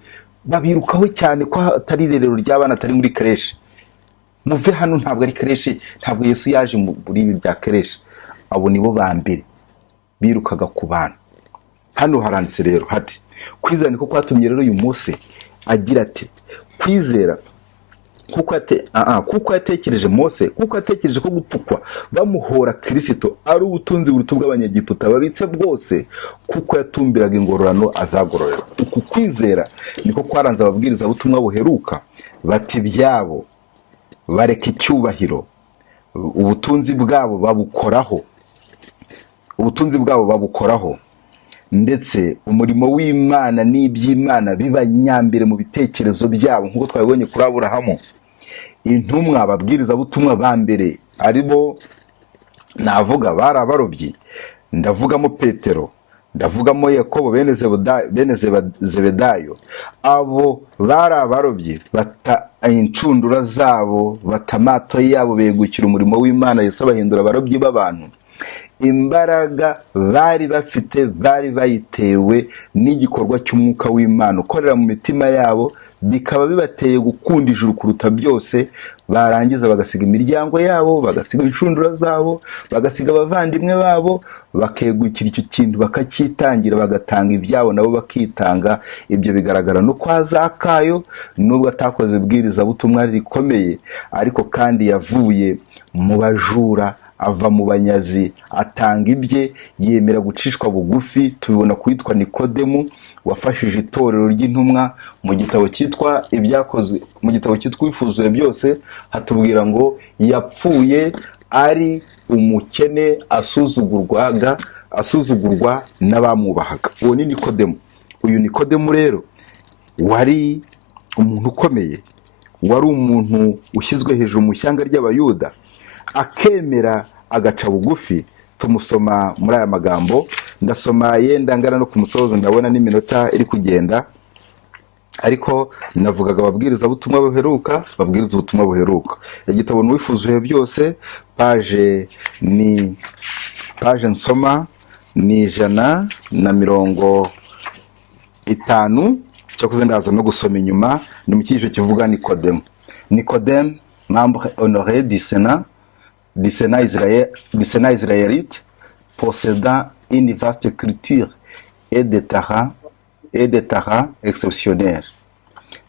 babirukaho cyane ko atari irerero ry'abana, atari muri creche. Muve hano, ntabwo ari creche, ntabwo Yesu yaje muri ibi bya creche. Abo nibo ba mbere birukaga ku bana. Hano haranditse rero hati, kwizera niko kwatumye rero uyu Mose agira ati, kwizera kuko yatekereje Mose, kuko yatekereje ko gutukwa bamuhora Kristo ari ubutunzi buruta bw'abanyegiputa babitse bwose, kuko yatumbiraga ingororano azagororera. Uku kwizera niko kwaranze ababwiriza butumwa buheruka, bati byabo bareka icyubahiro, ubutunzi bwabo babukoraho, ndetse umurimo w'Imana n'iby'Imana biba nyambere mu bitekerezo byabo, nk'uko twabibonye kuri Aburahamu. Intumwa ababwiriza butumwa ba mbere aribo navuga bari abarobyi, ndavugamo Petero, ndavugamo Yakobo bene Zebedayo. Abo bari abarobyi, bata incundura zabo, bata amato yabo, begukira umurimo w'Imana. Yesu abahindura abarobyi b'abantu. Imbaraga bari bafite bari bayitewe n'igikorwa cy'umwuka w'Imana ukorera mu mitima yabo, bikaba bibateye gukunda ijuru kuruta byose. Barangiza bagasiga imiryango yabo, bagasiga inshundura zabo, bagasiga abavandimwe babo, bakegukira icyo kintu bakacyitangira, bagatanga ibyabo nabo bakitanga. Ibyo bigaragara no kwa Zakayo, nubwo atakoze ibwiriza butumwa rikomeye, ariko kandi yavuye mu bajura, ava mu banyazi, atanga ibye, yemera gucishwa bugufi. Tubibona kwitwa Nikodemu wafashije itorero ry'intumwa. Mu gitabo cyitwa Ibyakozwe, mu gitabo cyitwa Ifuzuye byose, hatubwira ngo yapfuye ari umukene, asuzugurwa n'abamwubahaga. Uwo ni Nikodemu. Uyu Nikodemu rero wari umuntu ukomeye, wari umuntu ushyizwe hejuru mu ishyanga ry'Abayuda, akemera agaca bugufi. Tumusoma muri aya magambo, ndasoma yenda ngana no ku musozo, ndabona n'iminota iri kugenda, ariko navugaga ababwiriza butumwa buheruka, babwiriza ubutumwa buheruka. Igitabo Nwifuzuye byose, page nsoma ni 150, cyakoze ndaza no gusoma inyuma. Ni mu cyiciro kivuga Nikodemu, membre honoré du Sénat israélite, possédant une vaste culture et des talents exceptionnels.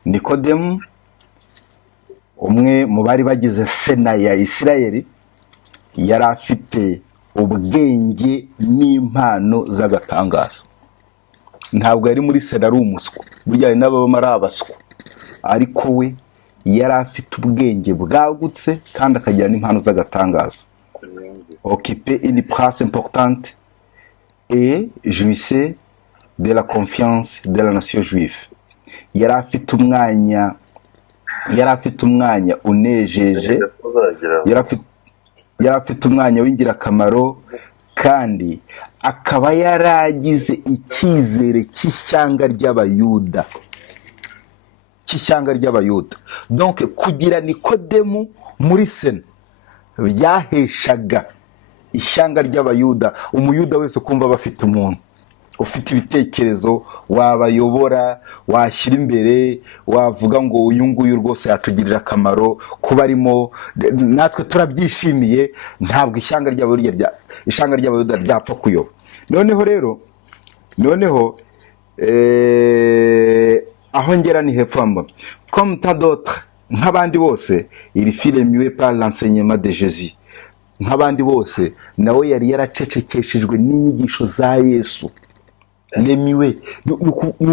Nikodemu, umwe mu bari bagize Sena ya Isirayeli, yari afite ubwenge n'impano z'agatangazo. Ntabwo yari muri Sena ari umuswa, burya hari n'ababa ari abaswa, ariko we yari afite ubwenge bwagutse kandi akagira n'impano z'agatangazo. Occupait une place importante et jouissait de la confiance de la nation juive. Yari afite umwanya unejeje, yari afite umwanya w'ingirakamaro, kandi akaba yaragize icyizere cy'ishyanga ry'Abayuda. Donc kugira Nikodemu muri Sena byaheshaga ishyanga ry'Abayuda, umuyuda wese kumva bafite umuntu ufite ibitekerezo wabayobora, washyira imbere, wavuga ngo uyu nguyu rwose yatugirira akamaro, kuba arimo natwe turabyishimiye, ntabwo ishyanga ry'Abayuda ryapfa kuyoba. Noneho aho ngera ni hepfo mba, comme tant d'autres, nk'abandi bose, il fut remué par l'enseignement de Jésus. Nk'abandi bose nawe yari yaracecekeshejwe n'inyigisho za Yesu. Remué ni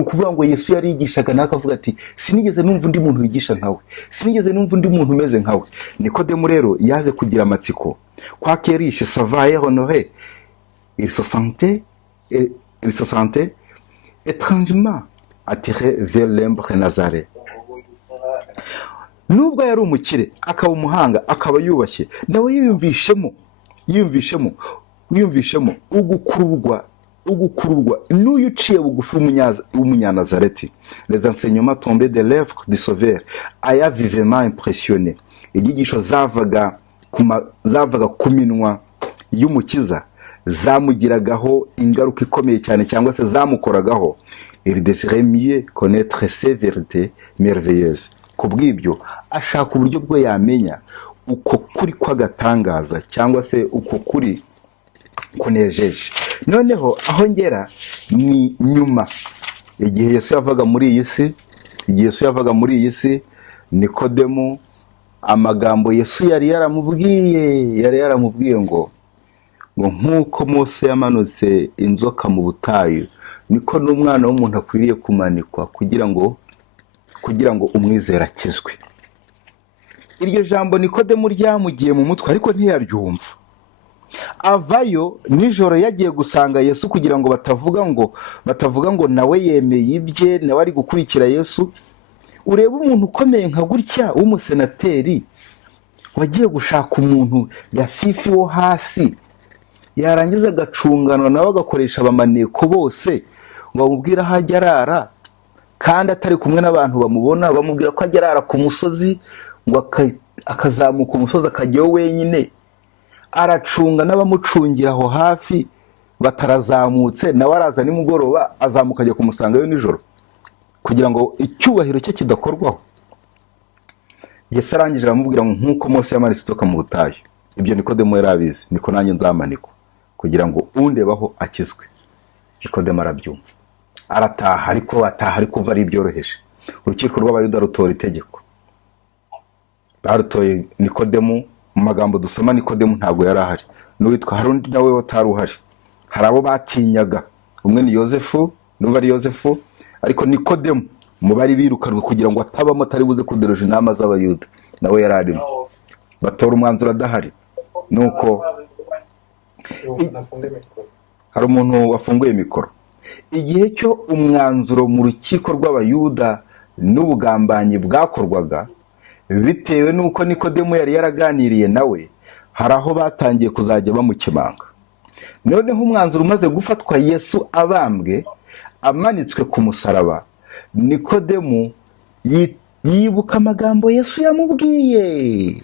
ukuvuga ngo Yesu yari yigishaga, nakavuga ati sinigeze numva undi muntu wigisha nkawe, sinigeze numva undi muntu umeze nkawe. Nikodemu rero yaze kugira amatsiko, kwa kerishe savaye honoré, il se sentait étrangement attiré vers l'humble Nazareth. Nubwo yari umukire, akaba umuhanga, akaba yubashye, nawe yiyumvishemo ugukururwa n'uyu uciye bugufi w'umunyanazareti. Les enseignements tombés des lèvres du Sauveur aya vivement impressionné. Inyigisho zavaga ku minwa y'umukiza zamugiragaho ingaruka ikomeye cyane, cyangwa se zamukoragaho. Il désirait mieux connaître ces vérités merveilleuses. Kubw'ibyo ashaka uburyo bwo yamenya uko kuri kw'agatangaza, cyangwa se uko kuri kunejeje. Noneho aho ngera ni nyuma, igihe Yesu yavaga muri iyi si, Nikodemu amagambo Yesu yari yaramubwiye ngo nk'uko Mose yamanutse inzoka mu butayu niko n'umwana w'umuntu akwiriye kumanikwa kugira ngo umwizera akizwe. Iryo jambo Nikodemu ryamugiye mu mutwe ariko ntiyaryumva. Avayo nijoro yagiye gusanga Yesu kugira ngo batavuga ngo nawe yemeye ibye, nawe ari gukurikira Yesu. Ureba umuntu ukomeye nka gutya w'umusenateri wagiye gushaka umuntu yafifi wo hasi, yarangiza agacunganwa nawe agakoresha abamaneko bose ngo bamubwire aho ajya arara, kandi atari kumwe n'abantu bamubona, bamubwira ko ajya arara ku musozi, ngo akazamuka umusozi akajyayo wenyine, aracunga n'abamucungira aho hafi batarazamutse, nawe araza nimugoroba azamuka ajya kumusangayo nijoro kugira ngo icyubahiro cye kidakorwaho. Yesu arangije aramubwira ngo nk'uko Mose yamanitse inzoka mu butayu, ibyo Nikodemu yari abizi, niko nanjye nzamanikwa kugira ngo undebaho akizwe. Nikodemu arabyumva, arataha, ariko uva ari ibyoroheje. Urukiko rw'Abayuda rutora itegeko, barutoye Nikodemu. Mu magambo dusoma Nikodemu ntabwo yari ahari, n'uwitwa hari undi nawe utari uhari. Hari abo batinyaga, umwe ni Yozefu, n'ubu ari Yozefu, ariko Nikodemu mu bari birukanwe kugira ngo atabamo atari buze kuderoje inama z'Abayuda, nawe yari arimo. Batora umwanzuro adahari. Nuko hari umuntu wafunguye mikoro. Igihe cyo umwanzuro mu rukiko rw'Abayuda n'ubugambanyi bwakorwaga, bitewe nuko Nikodemu yari yaraganiriye nawe, hari aho batangiye kuzajya bamukemanga. Noneho umwanzuro umaze gufatwa, Yesu abambwe amanitswe ku musaraba, Nikodemu yibuka amagambo Yesu yamubwiye.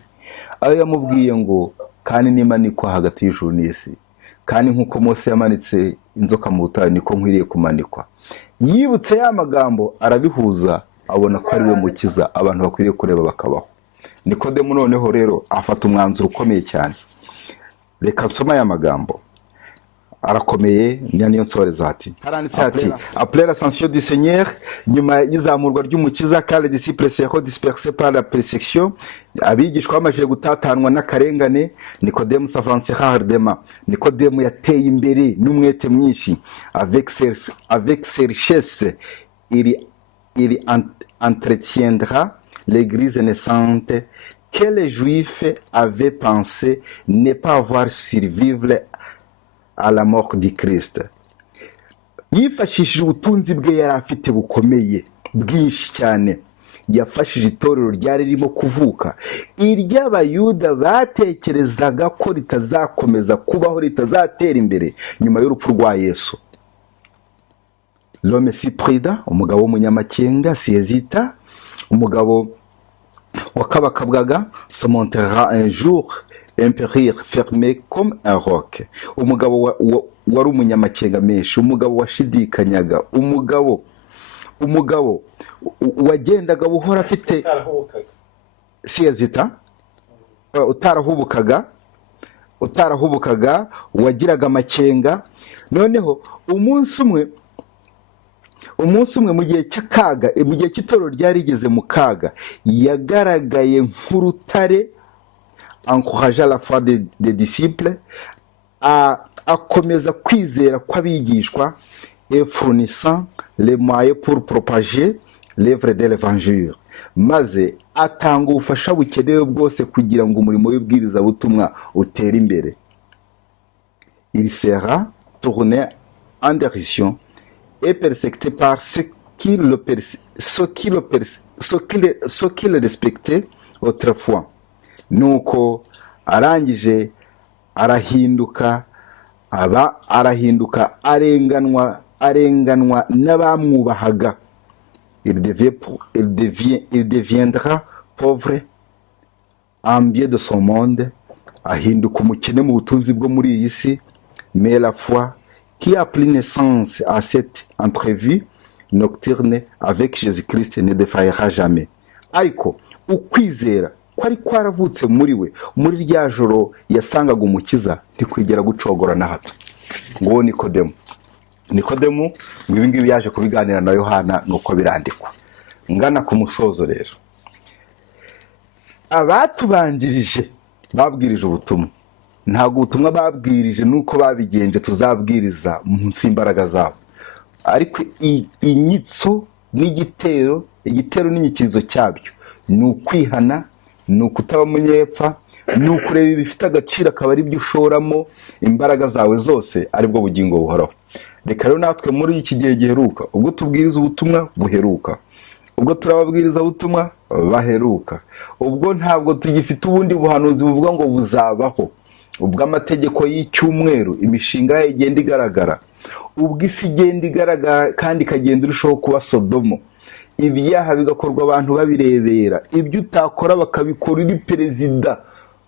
Ayo yamubwiye ngo kandi nimanikwa hagati y'ijuru n'isi, kandi nk'uko Mose yamanitse inzoka mu butayu niko nkwiriye kumanikwa. Yibutse ya magambo arabihuza, abona ko ari we mukiza abantu bakwiriye kureba bakabaho. Nikodemu noneho rero afata umwanzuro ukomeye cyane. Reka nsoma ya magambo arakomeye, niyo nsoreza ati, haranditse ati après l'ascension du Seigneur, nyuma y'izamurwa ry'umukiza, car les disciples seront dispersés par la persécution, abigishwa bamaze gutatanwa n'akarengane, Nikodemu s'avancera ardemment. Nikodemu yateye imbere n'umwete mwinshi, avec ses richesses il entretiendra l'église naissante que les Juifs avaient pensé ne pas avoir survivre à la mort du Christ. Yifashishije ubutunzi bwe yari afite bukomeye bwinshi cyane, yafashije itorero ryari ririmo kuvuka, iry'Abayuda batekerezaga ko ritazakomeza kubaho, ritazatera imbere nyuma y'urupfu rwa Yesu. L'homme si prudent, umugabo w'umunyamakenga, si hésita, umugabo wakabakabwaga, se montrera un jour impérir fermé comme un roc. Umugabo wari umunyamakenga menshi, umugabo washidikanyaga, umugabo wagendaga buhora afite si hésita, utarahubukaga, wagiraga amakenga. Noneho umunsi umwe mu gihe cy'akaga, mu gihe cy'itorero ryari rigeze mu kaga, yagaragaye nk'urutare, encourageant la foi des disciples, akomeza kwizera kw'abigishwa, et fournissant les moyens pour propager l'œuvre de l'évangile, maze atanga ubufasha bukenewe bwose kugira ngo umurimo w'ibwirizabutumwa utere imbere. Il sera tourné en dérision et persécuté par ceux qui le respectaient autrefois. Nuko arangije arahinduka arenganwa n'abamwubahaga. Il deviendra pauvre en bien de son monde, ahinduka umukene mu butunzi bwo muri iyi si. Mais la foi qui a pris naissance à cette entrevue nocturne avec Jésus-Christ ne défaillera jamais. Ariko ukwizera kwari kwaravutse muri we, muri rya joro yasangaga umukiza, ntikwigera gucogora na hato. Ngo Nikodemu ngo ibi yaje kubiganira na Yohana, nuko birandikwa. Ngana ku musozo rero, abatubanjirije babwirije ubutumwa, ntabwo ubutumwa babwirije nuko babigenje tuzabwiriza munsi imbaraga zabo, ariko inyitso n'igitero n'inyikirizo cyabyo ni ukwihana, ni ukutaba munyepfa, ni ukureba ibifite agaciro akaba ari byo ushoramo imbaraga zawe zose, aribwo bugingo buhoraho. Reka rero natwe muri iki gihe giheruka, ubwo tubwiriza ubutumwa buheruka, ubwo turababwiriza ubutumwa baheruka, ubwo ntabwo tugifite ubundi buhanuzi buvuga ngo buzabaho, ubwo amategeko y'icyumweru imishinga yayo igenda igaragara, ubwo isi igenda igaragara kandi ikagenda irushaho kuba Sodomo, ibyaha bigakorwa abantu babirebera, ibyo utakora bakabikora uri perezida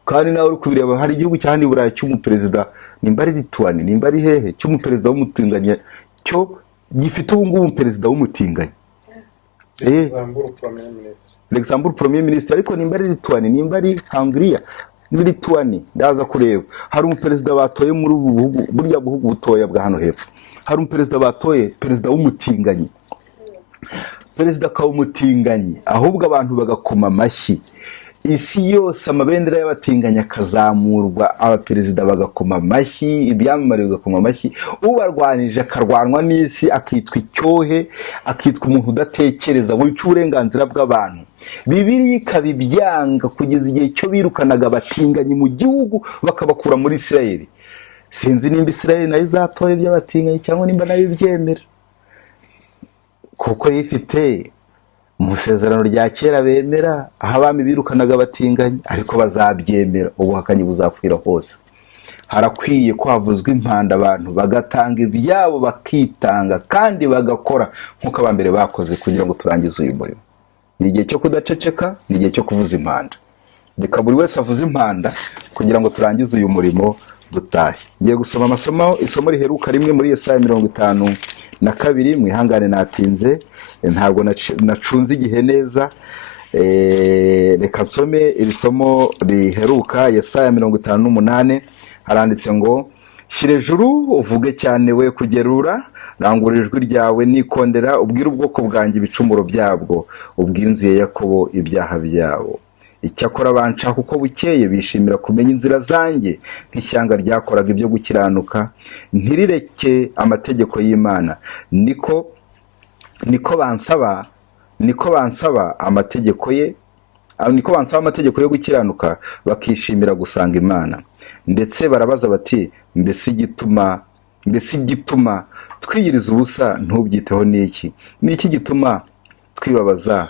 kandi nawe uri kubireba. Hari igihugu cyahandi Burayi cy'umuperezida, nimba ari Lituani, nimba ari hehe, cy'umuperezida w'umutinganya, cyo gifite ubu ngubu umuperezida w'umutinganya, Luxembourg premier ministre, ariko nimba ari Lituani, nimba ari Hungria, ni Lituani, ndaza kureba. Hari umuperezida batoye muri ubu bihugu, burya buhugu butoya bwa hano hepfo, hari umuperezida batoye, perezida w'umutinganyi, perezida kawumutinganyi, ahubwo abantu bagakoma amashyi, isi yose amabendera y'abatinganya akazamurwa, abaperezida bagakoma amashyi, ibyamamare bigakoma amashyi, ubarwanije akarwanwa n'isi, akitwa icyohe, akitwa umuntu udatekereza, wica uburenganzira bw'abantu. Bibiliya ikaba ibyanga kugeza igihe cyo birukanaga abatinganyi mu gihugu bakabakura muri Isirayeli. Sinzi nimba Isirayeli nayo izatora iby'abatinganyi cyangwa nimba nayo ibyemera, kuko yifite mu isezerano rya kera bemera, aho abami birukanaga abatinganyi, ariko bazabyemera, ubuhakanyi buzapfira hose. Harakwiye ko havuzwa impanda, abantu bagatanga ibyabo bakitanga kandi bagakora nk'uko abambere bakoze kugira ngo turangize uyu murimo. Ni igihe cyo kudaceceka, ni igihe cyo kuvuza impanda. Reka buri wese avuze impanda kugira ngo turangize uyu murimo dutahe. Ngiye gusoma isomo riheruka rimwe muri Yesaya 52, mwihangane natinze, ntabwo nacunze igihe neza. Reka nsome iri somo riheruka, Yesaya 58, haranditse ngo: "Shire juru uvuge cyane we kugerura, rangurira ijwi ryawe nikondera, ubwire ubwoko bwanjye ibicumuro byabwo, ubwire inzu ya Yakobo ibyaha byabo. Icyakora banshaka uko bukeye, bishimira kumenya inzira zanjye, nk'ishyanga ryakoraga ibyo gukiranuka, ntirireke amategeko y'Imana. Niko bansaba amategeko ye, niko bansaba amategeko yo gukiranuka, bakishimira gusanga Imana. Ndetse barabaza bati, mbese igituma twiyiriza ubusa ntubyiteho n'iki? N'iki gituma twibabaza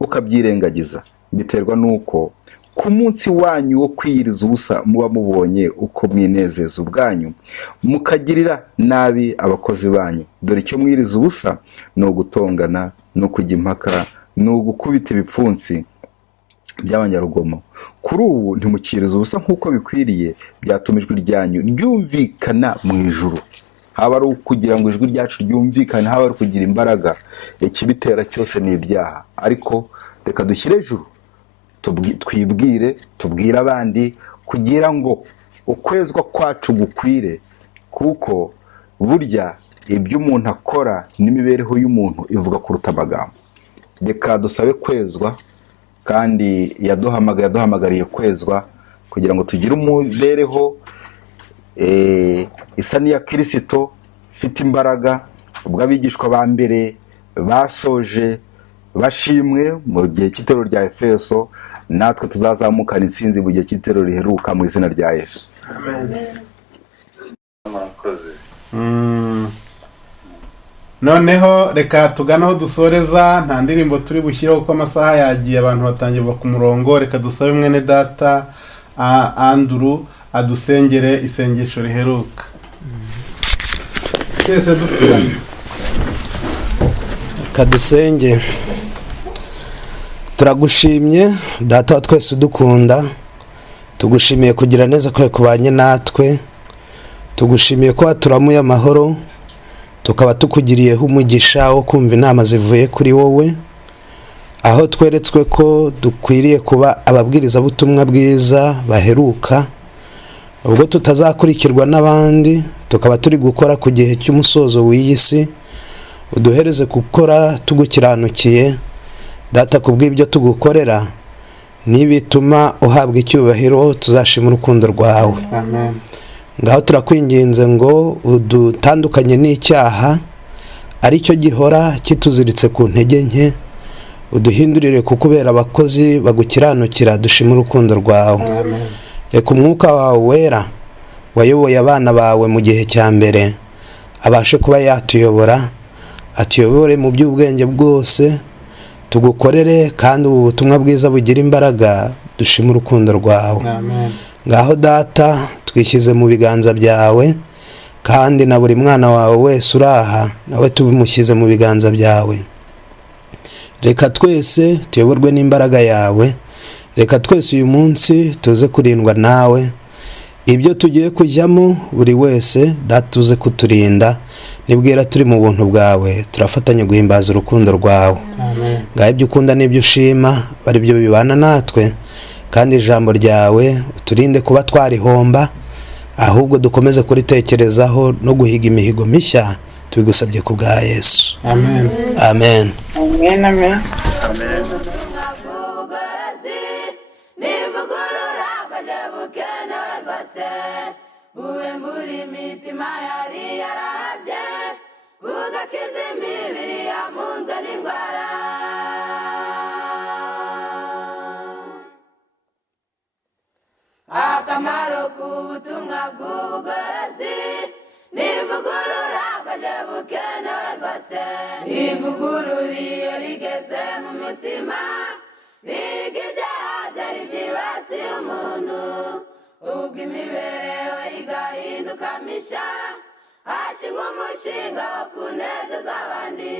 ukabyirengagiza? Biterwa nuko ku munsi wanyu wo kwiyiriza ubusa muba mubonye uko mwinezeza ubwanyu, mukagirira nabi abakozi banyu. Dore icyo mwiriza ubusa ni ugutongana, ni ukujya impaka, ni ugukubita ibipfunsi by'abanyarugomo. Kuri ubu ntimukiriza ubusa nk'uko bikwiriye, byatuma ijwi ryanyu ryumvikana mu ijuru." Haba ari ukugira ngo ijwi ryacu ryumvikane, haba ari kugira imbaraga, ikibitera cyose ni ibyaha. Ariko reka dushyire ejuru, twibwire, tubwire abandi, kugira ngo ukwezwa kwacu gukwire, kuko burya ibyo umuntu akora n'imibereho y'umuntu ivuga kuruta amagambo. Reka dusabe kwezwa, kandi yaduhamagariye kwezwa kugira ngo tugire umubereho isa n'iya Kristo, ifite imbaraga. Ubwo abigishwa ba mbere basoje bashimwe mu gihe cy'itero rya Efeso, natwe tuzazamukana intsinzi mu gihe cy'itero riheruka mu izina rya Yesu. Amen. Noneho reka tugane aho dusoreza, nta ndirimbo turi bushyiraho kuko amasaha yagiye, abantu batangiye ku murongo. Reka dusabe mwene data Andrew adusengere isengesho riheruka. Twese dupfiranye. Kadusenge. Turagushimye data wa twese udukunda, tugushimiye kugira neza kwawe kubanye natwe, tugushimiye ko waturamuye amahoro, tukaba tukugiriyeho umugisha wo kumva inama zivuye kuri wowe, aho tweretswe ko dukwiriye kuba ababwiriza butumwa bwiza baheruka, ubwo tutazakurikirwa n'abandi, tukaba turi gukora ku gihe cy'umusozo w'iyi si. Uduhereze gukora tugukiranukiye data, kubw'ibyo tugukorera nibituma uhabwa icyubahiro tuzashima urukundo rwawe. amen Ngaho turakwinginze ngo udutandukanye n'icyaha aricyo gihora kituziritse ku ntege nke, uduhindurire kukubera abakozi bagukiranukira dushima urukundo rwawe. amen Reka umwuka wawe wera wayoboye abana bawe mu gihe cya mbere abashe kuba yatuyobora, atuyobore mu by'ubwenge bwose, tugukorere kandi ubu butumwa bwiza bugira imbaraga dushima urukundo rwawe. amen Ngaho data twishyize mu biganza byawe, kandi na buri mwana wawe wese uraha nawe tumushyize mu biganza byawe. Reka twese tuyoborwe n'imbaraga yawe, reka twese uyu munsi tuze kurindwa nawe, ibyo tugiye kujyamo buri wese data tuze kuturinda, nibwira turi mu buntu bwawe turafatanya guhimbaza urukundo rwawe. amen Ngaho ibyo ukunda n'ibyo ushima bari byo bibana natwe, kandi ijambo ryawe uturinde kuba twarihomba, ahubwo dukomeze kuritekerezaho no guhiga imihigo mishya, tubigusabye ku bwa Yesu. amen Amen. Amen, amen. bw'ubugorozi n'ivugurura bwaje bukenewe rwose, buwembura imitima yari yarabye, bugakiza imibiri yamunzwe n'indwara. Akamaro k'ubutumwa bw'ubugorozi n'ivugurura bwaje bukenewe rwose, ivugurura iyo rigeze mu mutima biga ibyaha byari byibasiye umuntu, ubwo imibereho igahinduka misha, hashingwa umushinga wo kunezeza abandi.